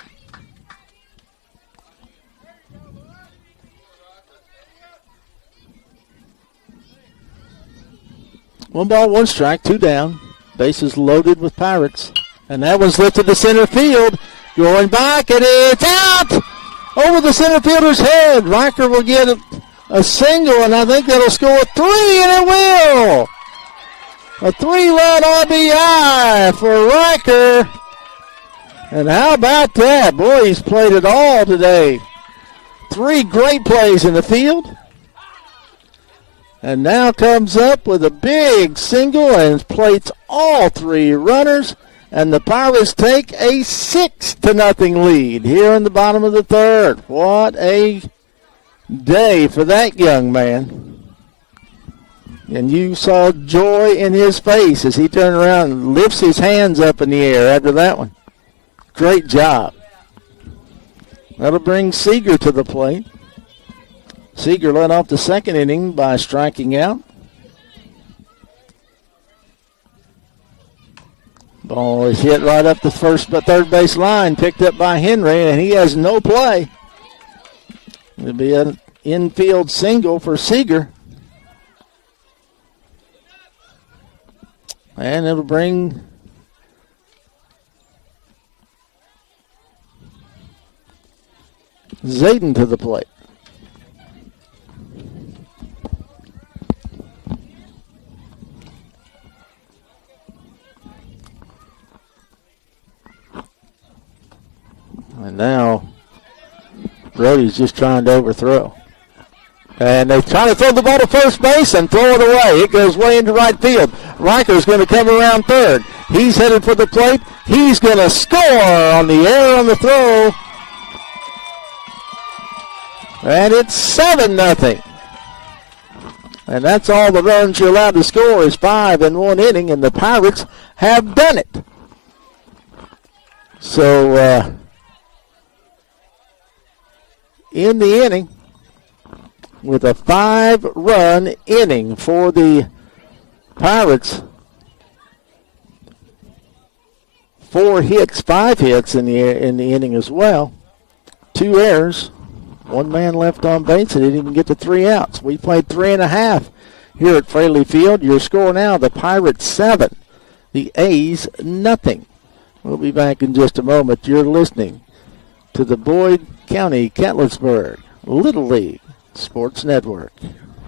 One ball, one strike, two down. Bases loaded with Pirates. And that one's lifted to center field. Going back, and it's out! Over the center fielder's head. Riker will get a single, and I think that'll score three, and it will! A three-run RBI for Riker. And how about that? Boy, he's played it all today. Three great plays in the field. And now comes up with a big single and plates all three runners. And the Pirates take a 6-0 lead here in the bottom of the third. What a day for that young man. And you saw joy in his face as he turned around and lifts his hands up in the air after that one. Great job. That'll bring Seager to the plate. Seager led off the second inning by striking out. Ball is hit right up the third base line, picked up by Henry, and he has no play. It'll be an infield single for Seager. And it'll bring Zayden to the plate. And now Brody's just trying to overthrow. And they're trying to throw the ball to first base and throw it away. It goes way into right field. Riker's going to come around third. He's headed for the plate. He's going to score on the air on the throw. And it's 7-0. And that's all the runs you're allowed to score is 5 in one inning, and the Pirates have done it. So, in the inning, with a 5-run inning for the Pirates. 4 hits, 5 hits in the inning as well. 2 errors. 1 man left on base. They didn't even get to 3 outs. We played 3.5 here at Fraley Field. Your score now, the Pirates 7, the A's nothing. We'll be back in just a moment. You're listening to the Boyd County Catlettsburg Little League Sports Network.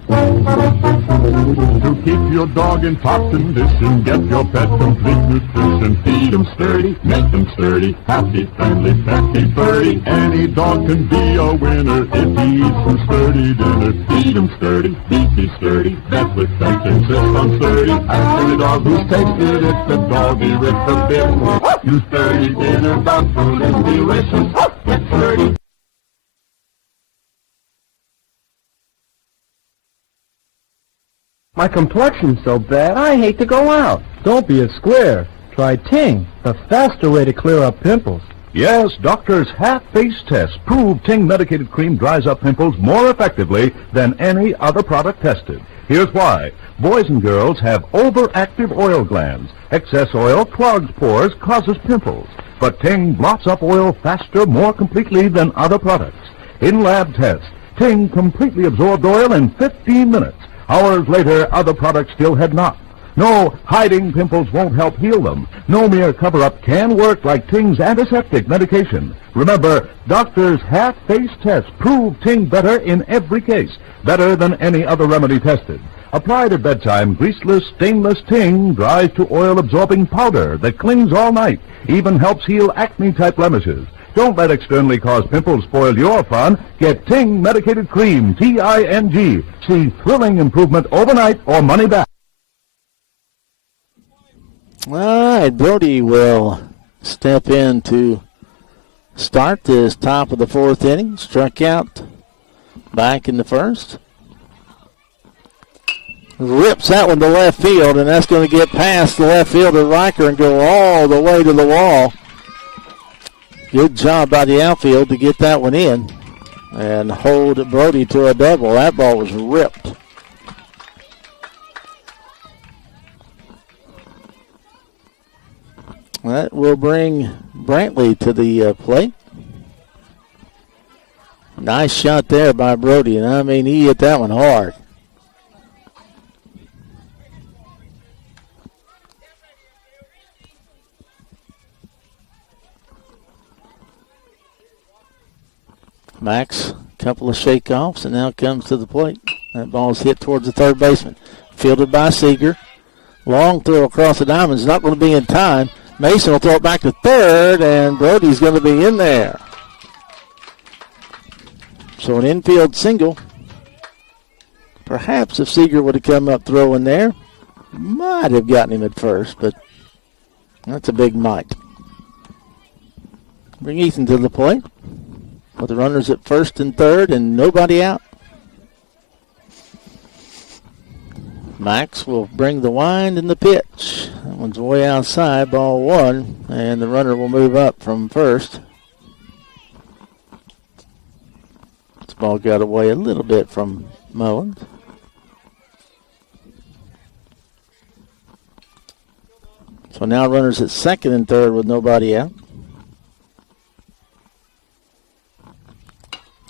To keep your dog in top condition, get your pet complete nutrition. Feed 'em sturdy, make them sturdy, happy, friendly, petty, birdie. Any dog can be a winner if he eats some sturdy dinner. Feed 'em sturdy, beefy sturdy, vet with fence insist on sturdy. Ask any dog who's tasted it, the doggy with the bit. You sturdy dinner, dog food is delicious. Get sturdy. My complexion's so bad, I hate to go out. Don't be a square. Try Ting, the faster way to clear up pimples. Yes, doctors' half-face tests prove Ting medicated cream dries up pimples more effectively than any other product tested. Here's why. Boys and girls have overactive oil glands. Excess oil clogs pores, causes pimples. But Ting blots up oil faster, more completely than other products. In lab tests, Ting completely absorbed oil in 15 minutes. Hours later, other products still had not. No, hiding pimples won't help heal them. No mere cover-up can work like Ting's antiseptic medication. Remember, doctors' half-face tests prove Ting better in every case, better than any other remedy tested. Applied at bedtime, greaseless, stainless Ting dries to oil-absorbing powder that clings all night, even helps heal acne-type blemishes. Don't let externally caused pimples spoil your fun. Get Ting Medicated Cream, T-I-N-G. See thrilling improvement overnight or money back. All right, Brody will step in to start this top of the fourth inning. Struck out back in the first. Rips that one to left field, and that's going to get past the left fielder Riker and go all the way to the wall. Good job by the outfield to get that one in and hold Brody to a double. That ball was ripped. That will bring Brantley to the plate. Nice shot there by Brody, and I mean, he hit that one hard. Max, couple of shake-offs, and now comes to the plate. That ball's hit towards the third baseman. Fielded by Seeger. Long throw across the diamond is not going to be in time. Mason will throw it back to third, and Brody's going to be in there. So an infield single. Perhaps if Seeger would have come up throwing there, might have gotten him at first, but that's a big might. Bring Ethan to the plate. With the runners at first and third and nobody out. Max will bring the wind and the pitch. That one's way outside, ball one, and the runner will move up from first. This ball got away a little bit from Mullins. So now runners at second and third with nobody out.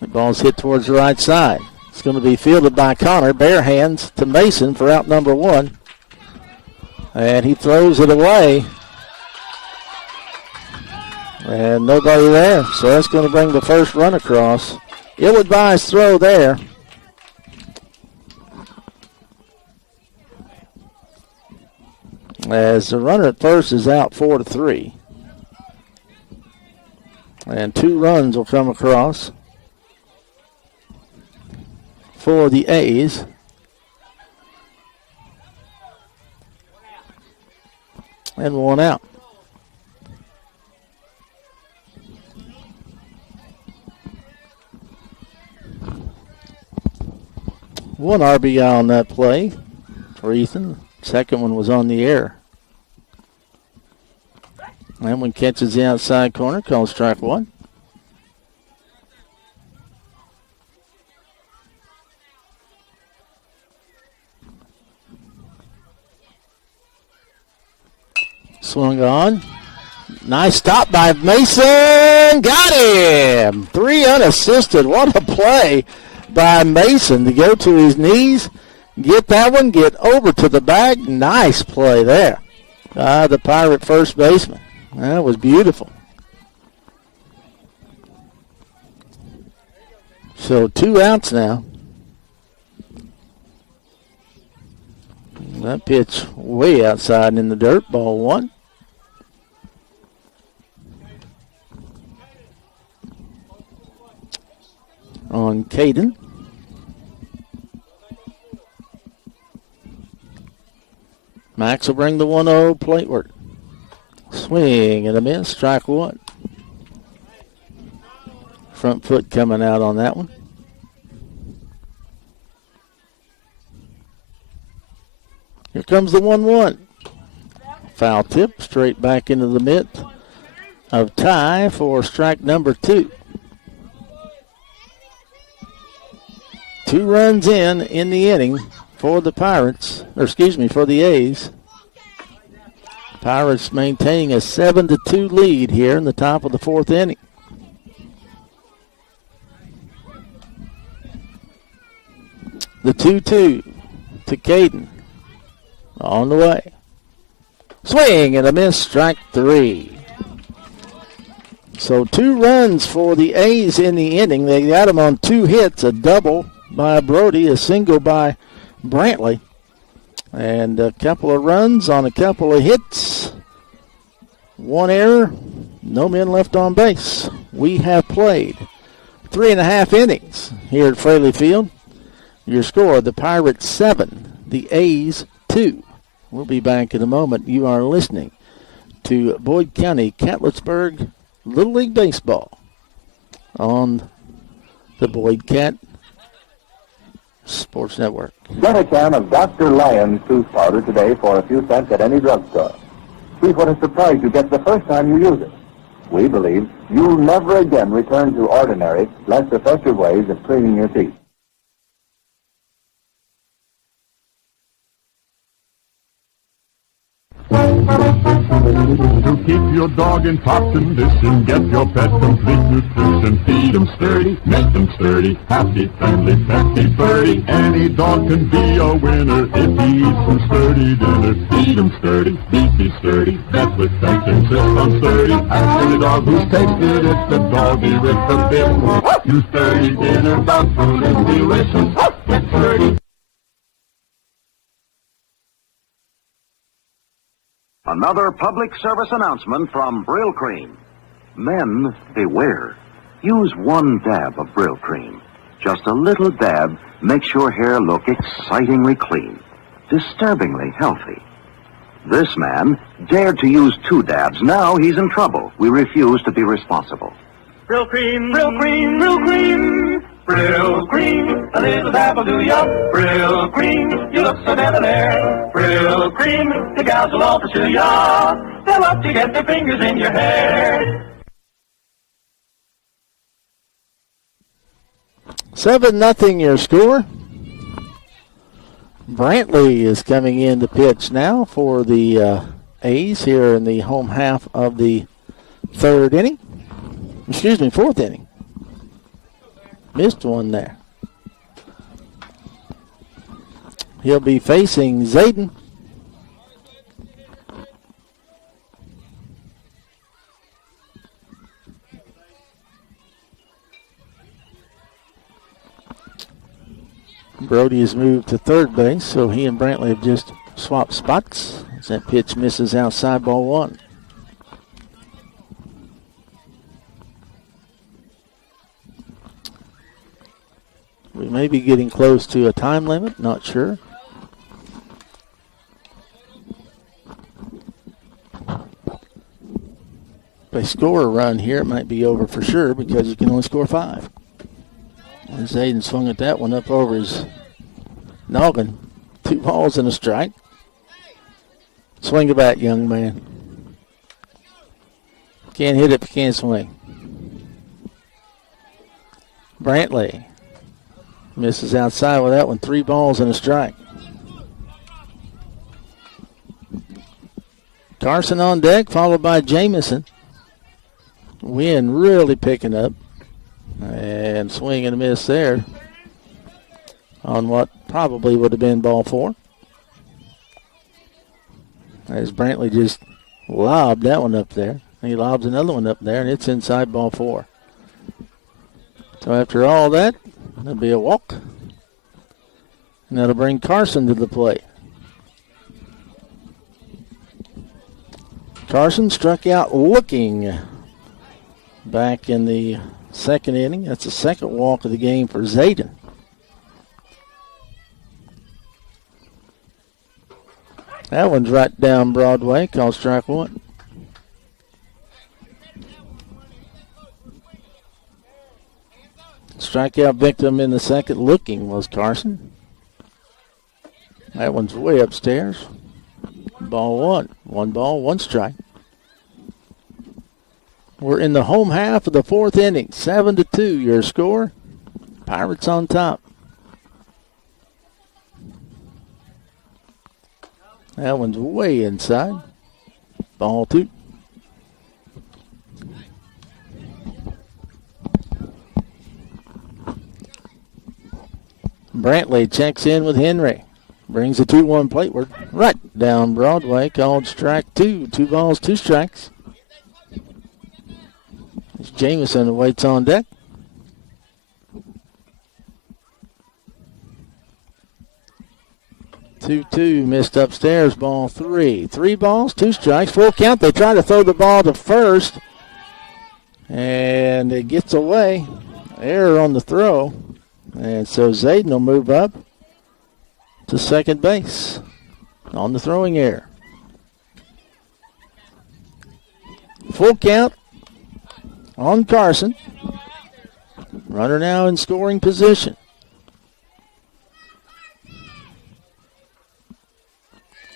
The ball's hit towards the right side. It's going to be fielded by Connor. Bare hands to Mason for out number one. And he throws it away. And nobody there. So that's going to bring the first run across. Ill-advised throw there. As the runner at first is out 4-3. And 2 runs will come across for the A's. And 1 out. One RBI on that play for Ethan. Second one was on the air. That one catches the outside corner, called strike one. Swung on. Nice stop by Mason. Got him. 3 unassisted. What a play by Mason to go to his knees. Get that one. Get over to the bag. Nice play there. The Pirate first baseman. That was beautiful. So 2 outs now. That pitch way outside and in the dirt. Ball 1. On Caden. Max will bring the 1-0 plate work. Swing and a miss. Strike 1. Front foot coming out on that one. Here comes the 1-1. Foul tip straight back into the mitt of Ty for strike number 2. 2 runs in the inning for the Pirates, or excuse me, for the A's. Pirates maintaining a 7-2 lead here in the top of the 4th inning. The 2-2 to Caden. On the way. Swing and a miss, strike 3. So 2 runs for the A's in the inning. They got them on 2 hits, a double by Brody, a single by Brantley. And a couple of runs on a couple of hits. 1 error, no men left on base. We have played 3.5 innings here at Fraley Field. Your score, the Pirates 7, the A's 2. We'll be back in a moment. You are listening to Boyd County Catlettsburg Little League Baseball. on the Boyd Cat Sports Network. Get a can of Dr. Lyon's tooth powder today for a few cents at any drugstore. See what a surprise you get the first time you use it. We believe you'll never again return to ordinary, less effective ways of cleaning your teeth. To keep your dog in top condition, get your pet complete nutrition. Feed 'em sturdy, make them sturdy, happy, friendly, petty, birdie. Any dog can be a winner if he eats some sturdy dinner. Feed 'em sturdy, beefy sturdy, vet with vet insist on sturdy. Ask any dog who's tasted it, the doggy with the bit. You sturdy dinner, dog food is delicious. Get sturdy. Another public service announcement from Brill Cream. Men, beware. Use one dab of Brill Cream. Just a little dab makes your hair look excitingly clean, disturbingly healthy. This man dared to use 2 dabs. Now he's in trouble. We refuse to be responsible. Brill cream, Brill cream, Brill cream. Brill cream, a little dab will do ya. Brill cream, you look so debonair. Brill cream, the gals will all pursue ya. They'll love to get their fingers in your hair. 7-0 your score. Brantley is coming in to pitch now for the A's here in the home half of the 4th inning. Missed one there. He'll be facing Zayden. Brody has moved to third base, so he and Brantley have just swapped spots as that pitch misses outside, ball 1. We may be getting close to a time limit, not sure. If they score a run here, it might be over for sure because you can only score 5. And Zayden swung at that one up over his noggin. 2 balls and a strike. Swing a bat, young man. Can't hit it if you can't swing. Brantley misses outside with that one. 3 balls and a strike. Carson on deck, followed by Jamison. Wind really picking up. And swing and a miss there on what probably would have been ball 4. As Brantley just lobbed that one up there. He lobs another one up there, and it's inside ball 4. So after all that, there'll be a walk. And that'll bring Carson to the plate. Carson struck out looking back in the 2nd inning. That's the 2nd walk of the game for Zayden. That one's right down Broadway, called strike 1. Strikeout victim in the 2nd looking was Carson. That one's way upstairs. Ball 1. 1 ball, 1 strike. We're in the home half of the 4th inning. 7-2 your score. Pirates on top. That one's way inside. Ball 2. Brantley checks in with Henry. Brings the 2-1 plateward. Right down Broadway, called strike 2. 2 balls, 2 strikes. Jamison waits on deck. 2-2 missed upstairs, ball 3. 3 balls, 2 strikes, full count. They try to throw the ball to first, and it gets away. Error on the throw, and so Zayden will move up to second base on the throwing error. Full count on Carson. Runner now in scoring position.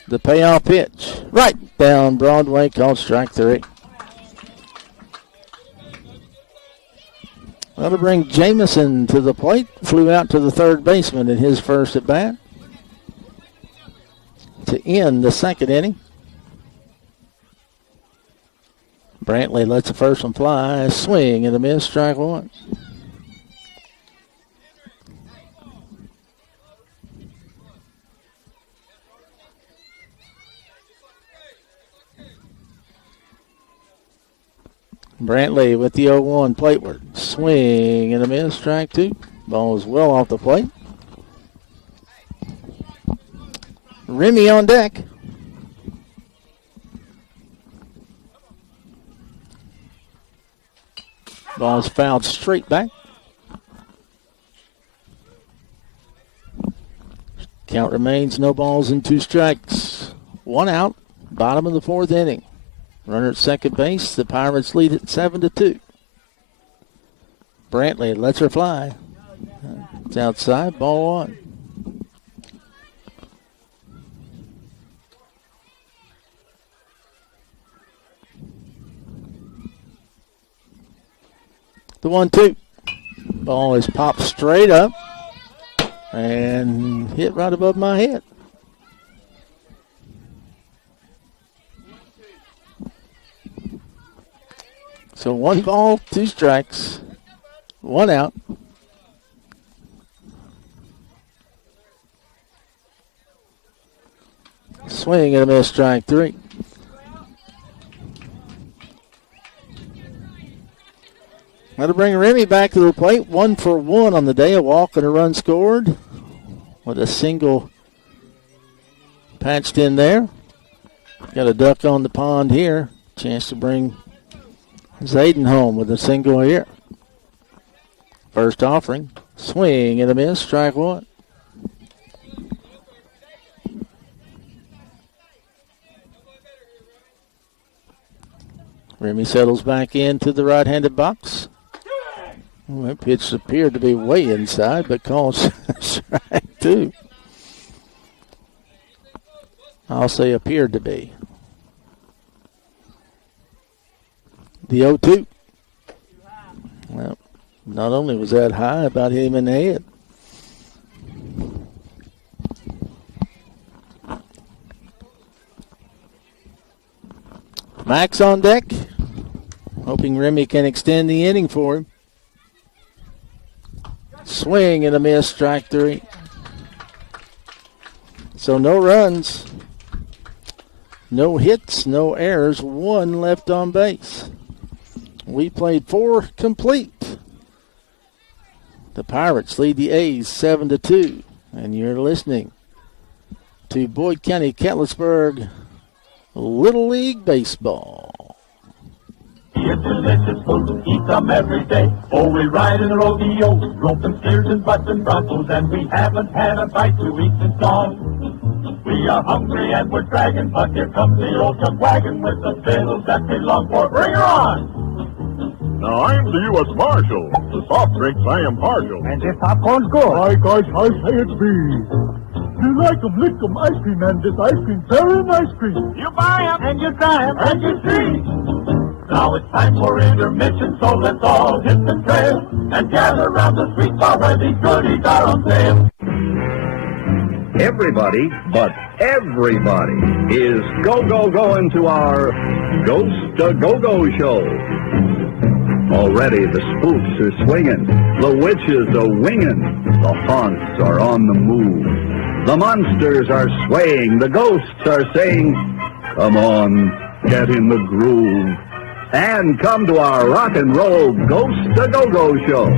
The payoff pitch. Right down Broadway, called strike 3. That'll bring Jamison to the plate. Flew out to the third baseman in his first at bat to end the second inning. Brantley lets the first one fly. Swing and a miss, strike 1. Brantley with the 0-1 plateward. Swing and a miss, strike 2. Ball is well off the plate. Remy on deck. Ball is fouled straight back. Count remains no balls and 2 strikes. 1 out, bottom of the 4th inning. Runner at second base. The Pirates lead at 7-2. Brantley lets her fly. It's outside. Ball 1. The 1-2. Ball is popped straight up and hit right above my head. So 1 ball, 2 strikes, 1 out. Swing and a miss, strike 3. That'll bring Remy back to the plate. 1 for 1 on the day. A walk and a run scored with a single patched in there. Got a duck on the pond here. Chance to bring Zayden home with a single here. First offering. Swing and a miss. Strike 1. Remy settles back into the right-handed box. Well, that pitch appeared to be way inside, but calls strike 2. I'll say appeared to be. The 0-2. Well, not only was that high, about him in the head. Max on deck, hoping Remy can extend the inning for him. Swing and a miss, strike 3. So no runs, no hits, no errors, 1 left on base. We played 4 complete. The Pirates lead the A's 7-2, and you're listening to Boyd County Catlettsburg Little League Baseball. It's delicious food, eat some every day. Oh, we ride in the rodeo, roping steers and butts and broncos, and we haven't had a bite to eat since dawn. We are hungry and we're dragging, but here comes the old chuck wagon with the fiddles that we long for. Bring her on! Now, I'm the U.S. Marshal. To soft drinks, I am partial. And this popcorn's good. My gosh, I say it be. You like 'em, lick 'em, ice cream, and this ice cream, very nice cream. You buy 'em, and you try 'em, and you see. Now it's time for intermission, so let's all hit the trail and gather around the sweet bar where these goodies are on sale. Everybody, but everybody, is going to our Ghost a Go-Go show. Already the spooks are swinging, the witches are winging, the haunts are on the move. The monsters are swaying, the ghosts are saying, come on, get in the groove, and come to our rock and roll Ghost a Go-Go show.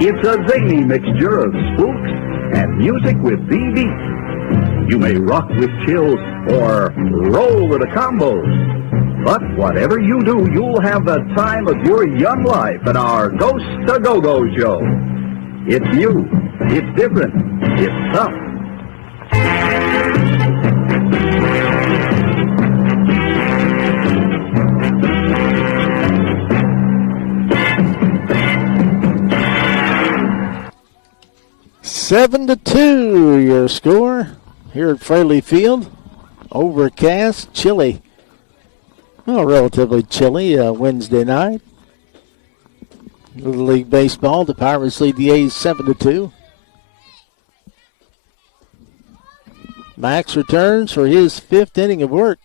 It's a zany mixture of spooks and music with BB. You may rock with chills or roll with the combos. But whatever you do, you'll have the time of your young life at our Ghost a Go-Go show. It's new, it's different, it's tough. 7-2 your score here at Fraley Field. Overcast, chilly. Well, relatively chilly Wednesday night. Little League Baseball, the Pirates lead the A's 7-2. Max returns for his 5th inning of work.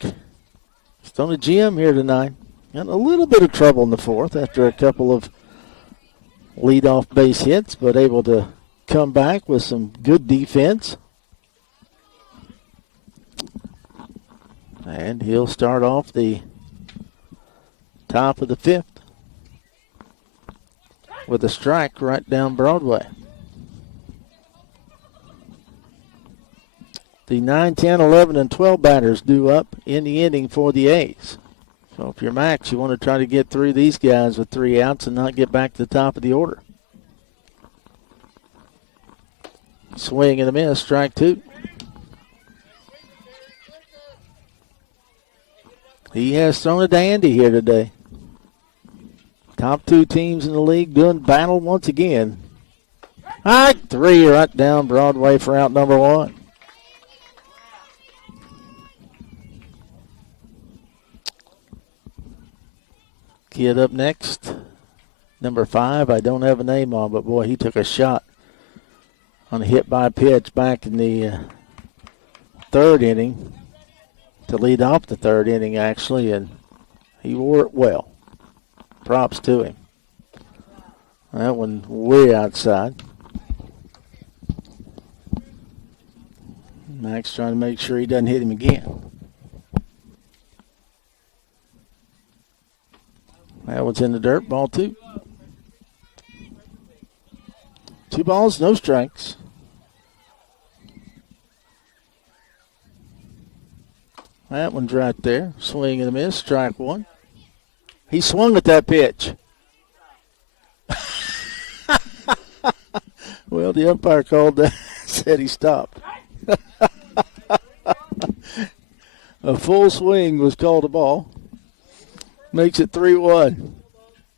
He's on the GM here tonight. Got a little bit of trouble in the 4th after a couple of leadoff base hits, but able to come back with some good defense. And he'll start off the top of the 5th with a strike right down Broadway. The 9, 10, 11, and 12 batters due up in the inning for the A's. So if you're Max, you want to try to get through these guys with 3 outs and not get back to the top of the order. Swing and a miss, strike 2. He has thrown a dandy here today. Top 2 teams in the league doing battle once again. All right, 3 right down Broadway for out number 1. Kid up next, number 5. I don't have a name on, but boy, he took a shot on a hit by pitch back in the 3rd inning to lead off the 3rd inning, actually, and he wore it well. Props to him. That one way outside. Max trying to make sure he doesn't hit him again. That one's in the dirt, ball 2. 2 balls, no strikes. That one's right there. Swing and a miss, strike 1. He swung at that pitch. Well, the umpire called that, said he stopped. A full swing was called a ball. Makes it 3-1.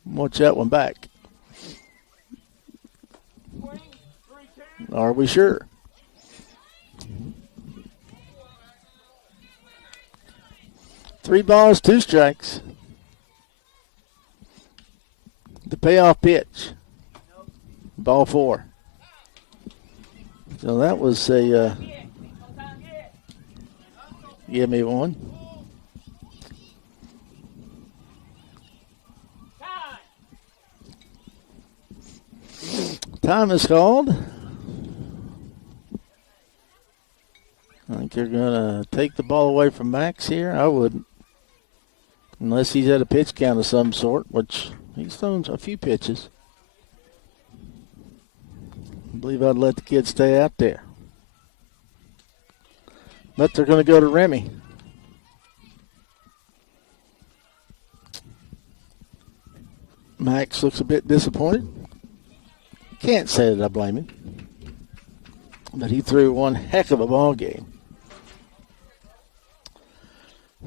Watch that one back. Are we sure? Three balls, 2 strikes. The payoff pitch. Ball 4. So that was a give me one. Time is called. I think they're going to take the ball away from Max here. I wouldn't. Unless he's at a pitch count of some sort, which he's thrown a few pitches. I believe I'd let the kid stay out there. But they're going to go to Remy. Max looks a bit disappointed. Can't say that I blame him. But he threw one heck of a ball game.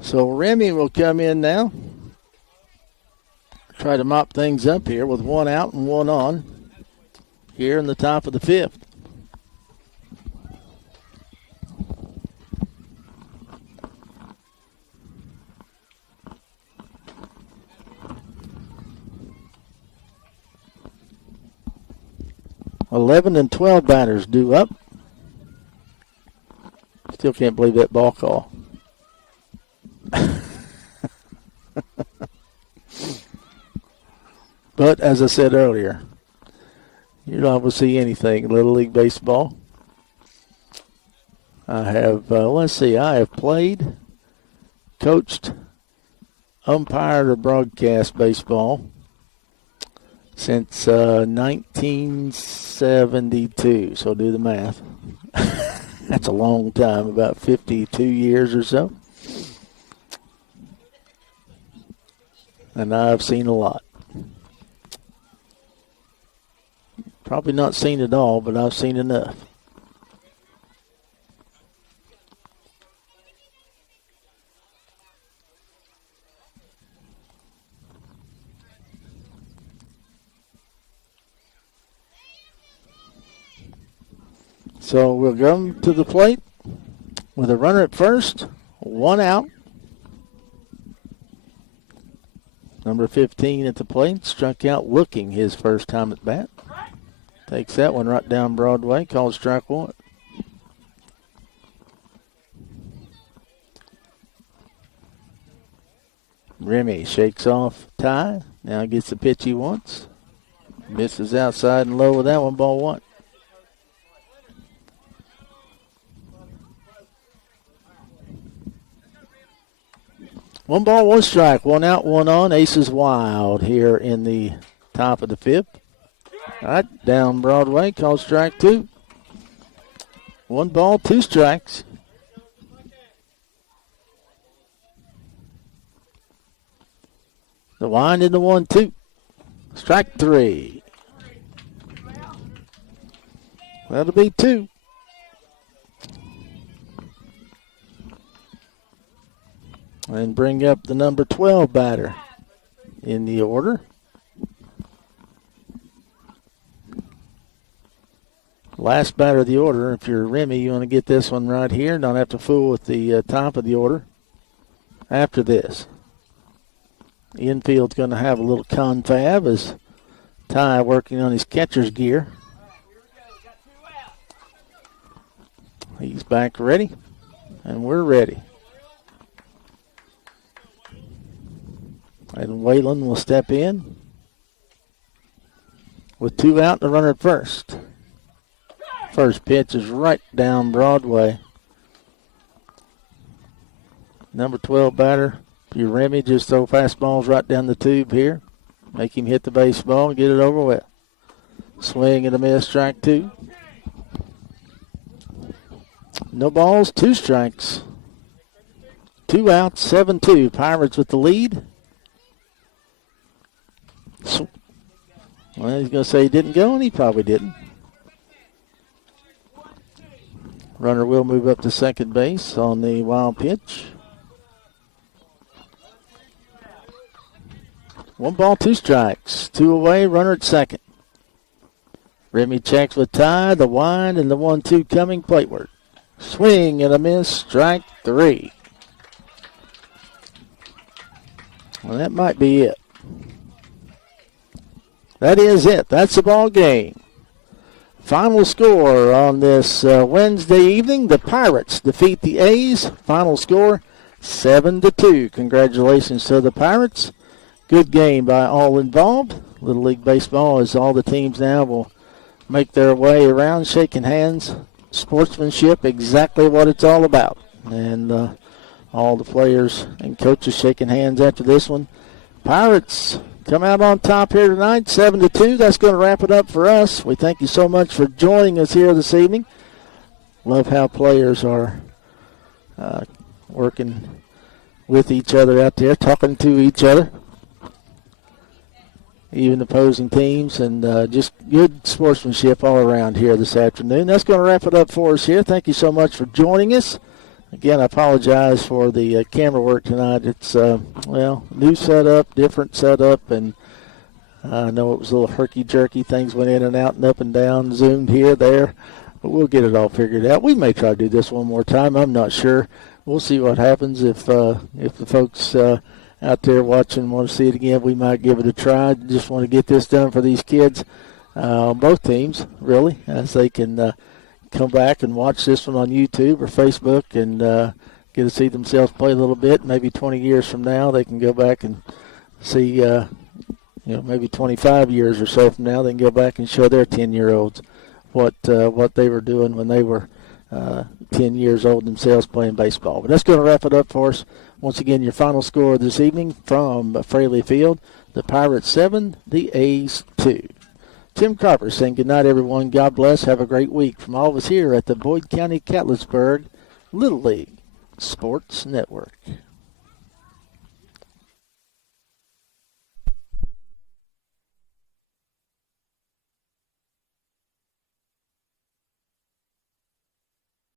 So Remy will come in now. Try to mop things up here with 1 out and 1 on here in the top of the 5th. $11 and 12 batters due up. Still can't believe that ball call. But as I said earlier, you're not going to see anything in Little League Baseball. I have, I have played, coached, umpired, or broadcast baseball since 1972. So do the math. That's a long time, about 52 years or so. And I've seen a lot. Probably not seen it all, but I've seen enough. So we'll go to the plate with a runner at first, 1 out. Number 15 at the plate, struck out looking his first time at bat. Takes that one right down Broadway, called strike 1. Remy shakes off Ty. Now gets the pitch he wants. Misses outside and low with that one, ball 1. One ball, 1 strike, 1 out, 1 on. Aces wild here in the top of the 5th. All right, down Broadway, called strike 2. 1 ball, 2 strikes. The wind in the 1-2. Strike 3. That'll be 2. And bring up the number 12 batter in the order. Last batter of the order. If you're Remy, you want to get this one right here. Don't have to fool with the top of the order. After this, infield's going to have a little confab as Ty working on his catcher's gear. He's back ready, and we're ready. And Waylon will step in with 2 out and the runner at first. First pitch is right down Broadway. Number 12 batter, your Remy, just throw fastballs right down the tube here. Make him hit the baseball and get it over with. Swing and a miss, strike 2. No balls, 2 strikes. 2 outs, 7-2. Pirates with the lead. Well, he's going to say he didn't go, and he probably didn't. Runner will move up to second base on the wild pitch. 1 ball, 2 strikes. 2 away, runner at second. Remy checks with Ty, the wind, and the 1-2 coming plateward. Swing and a miss, strike 3. Well, that might be it. That is it. That's the ball game. Final score on this Wednesday evening, the Pirates defeat the A's. Final score, 7-2. Congratulations to the Pirates. Good game by all involved. Little League Baseball, as all the teams now will make their way around, shaking hands. Sportsmanship, exactly what it's all about. And all the players and coaches shaking hands after this one. Pirates come out on top here tonight, 7-2. That's going to wrap it up for us. We thank you so much for joining us here this evening. Love how players are working with each other out there, talking to each other, even opposing teams, and just good sportsmanship all around here this afternoon. That's going to wrap it up for us here. Thank you so much for joining us. Again, I apologize for the camera work tonight. It's, new setup, different setup, and I know it was a little herky-jerky. Things went in and out and up and down, zoomed here, there, but we'll get it all figured out. We may try to do this one more time. I'm not sure. We'll see what happens. If the folks out there watching want to see it again, we might give it a try. Just want to get this done for these kids, both teams, really, as they can come back and watch this one on YouTube or Facebook and get to see themselves play a little bit. Maybe 20 years from now, they can go back and see, maybe 25 years or so from now, they can go back and show their 10-year-olds what they were doing when they were 10 years old themselves playing baseball. But that's going to wrap it up for us. Once again, your final score this evening from Fraley Field, the Pirates 7, the A's 2. Tim Carper saying good night, everyone. God bless. Have a great week from all of us here at the Boyd County Catlettsburg Little League Sports Network.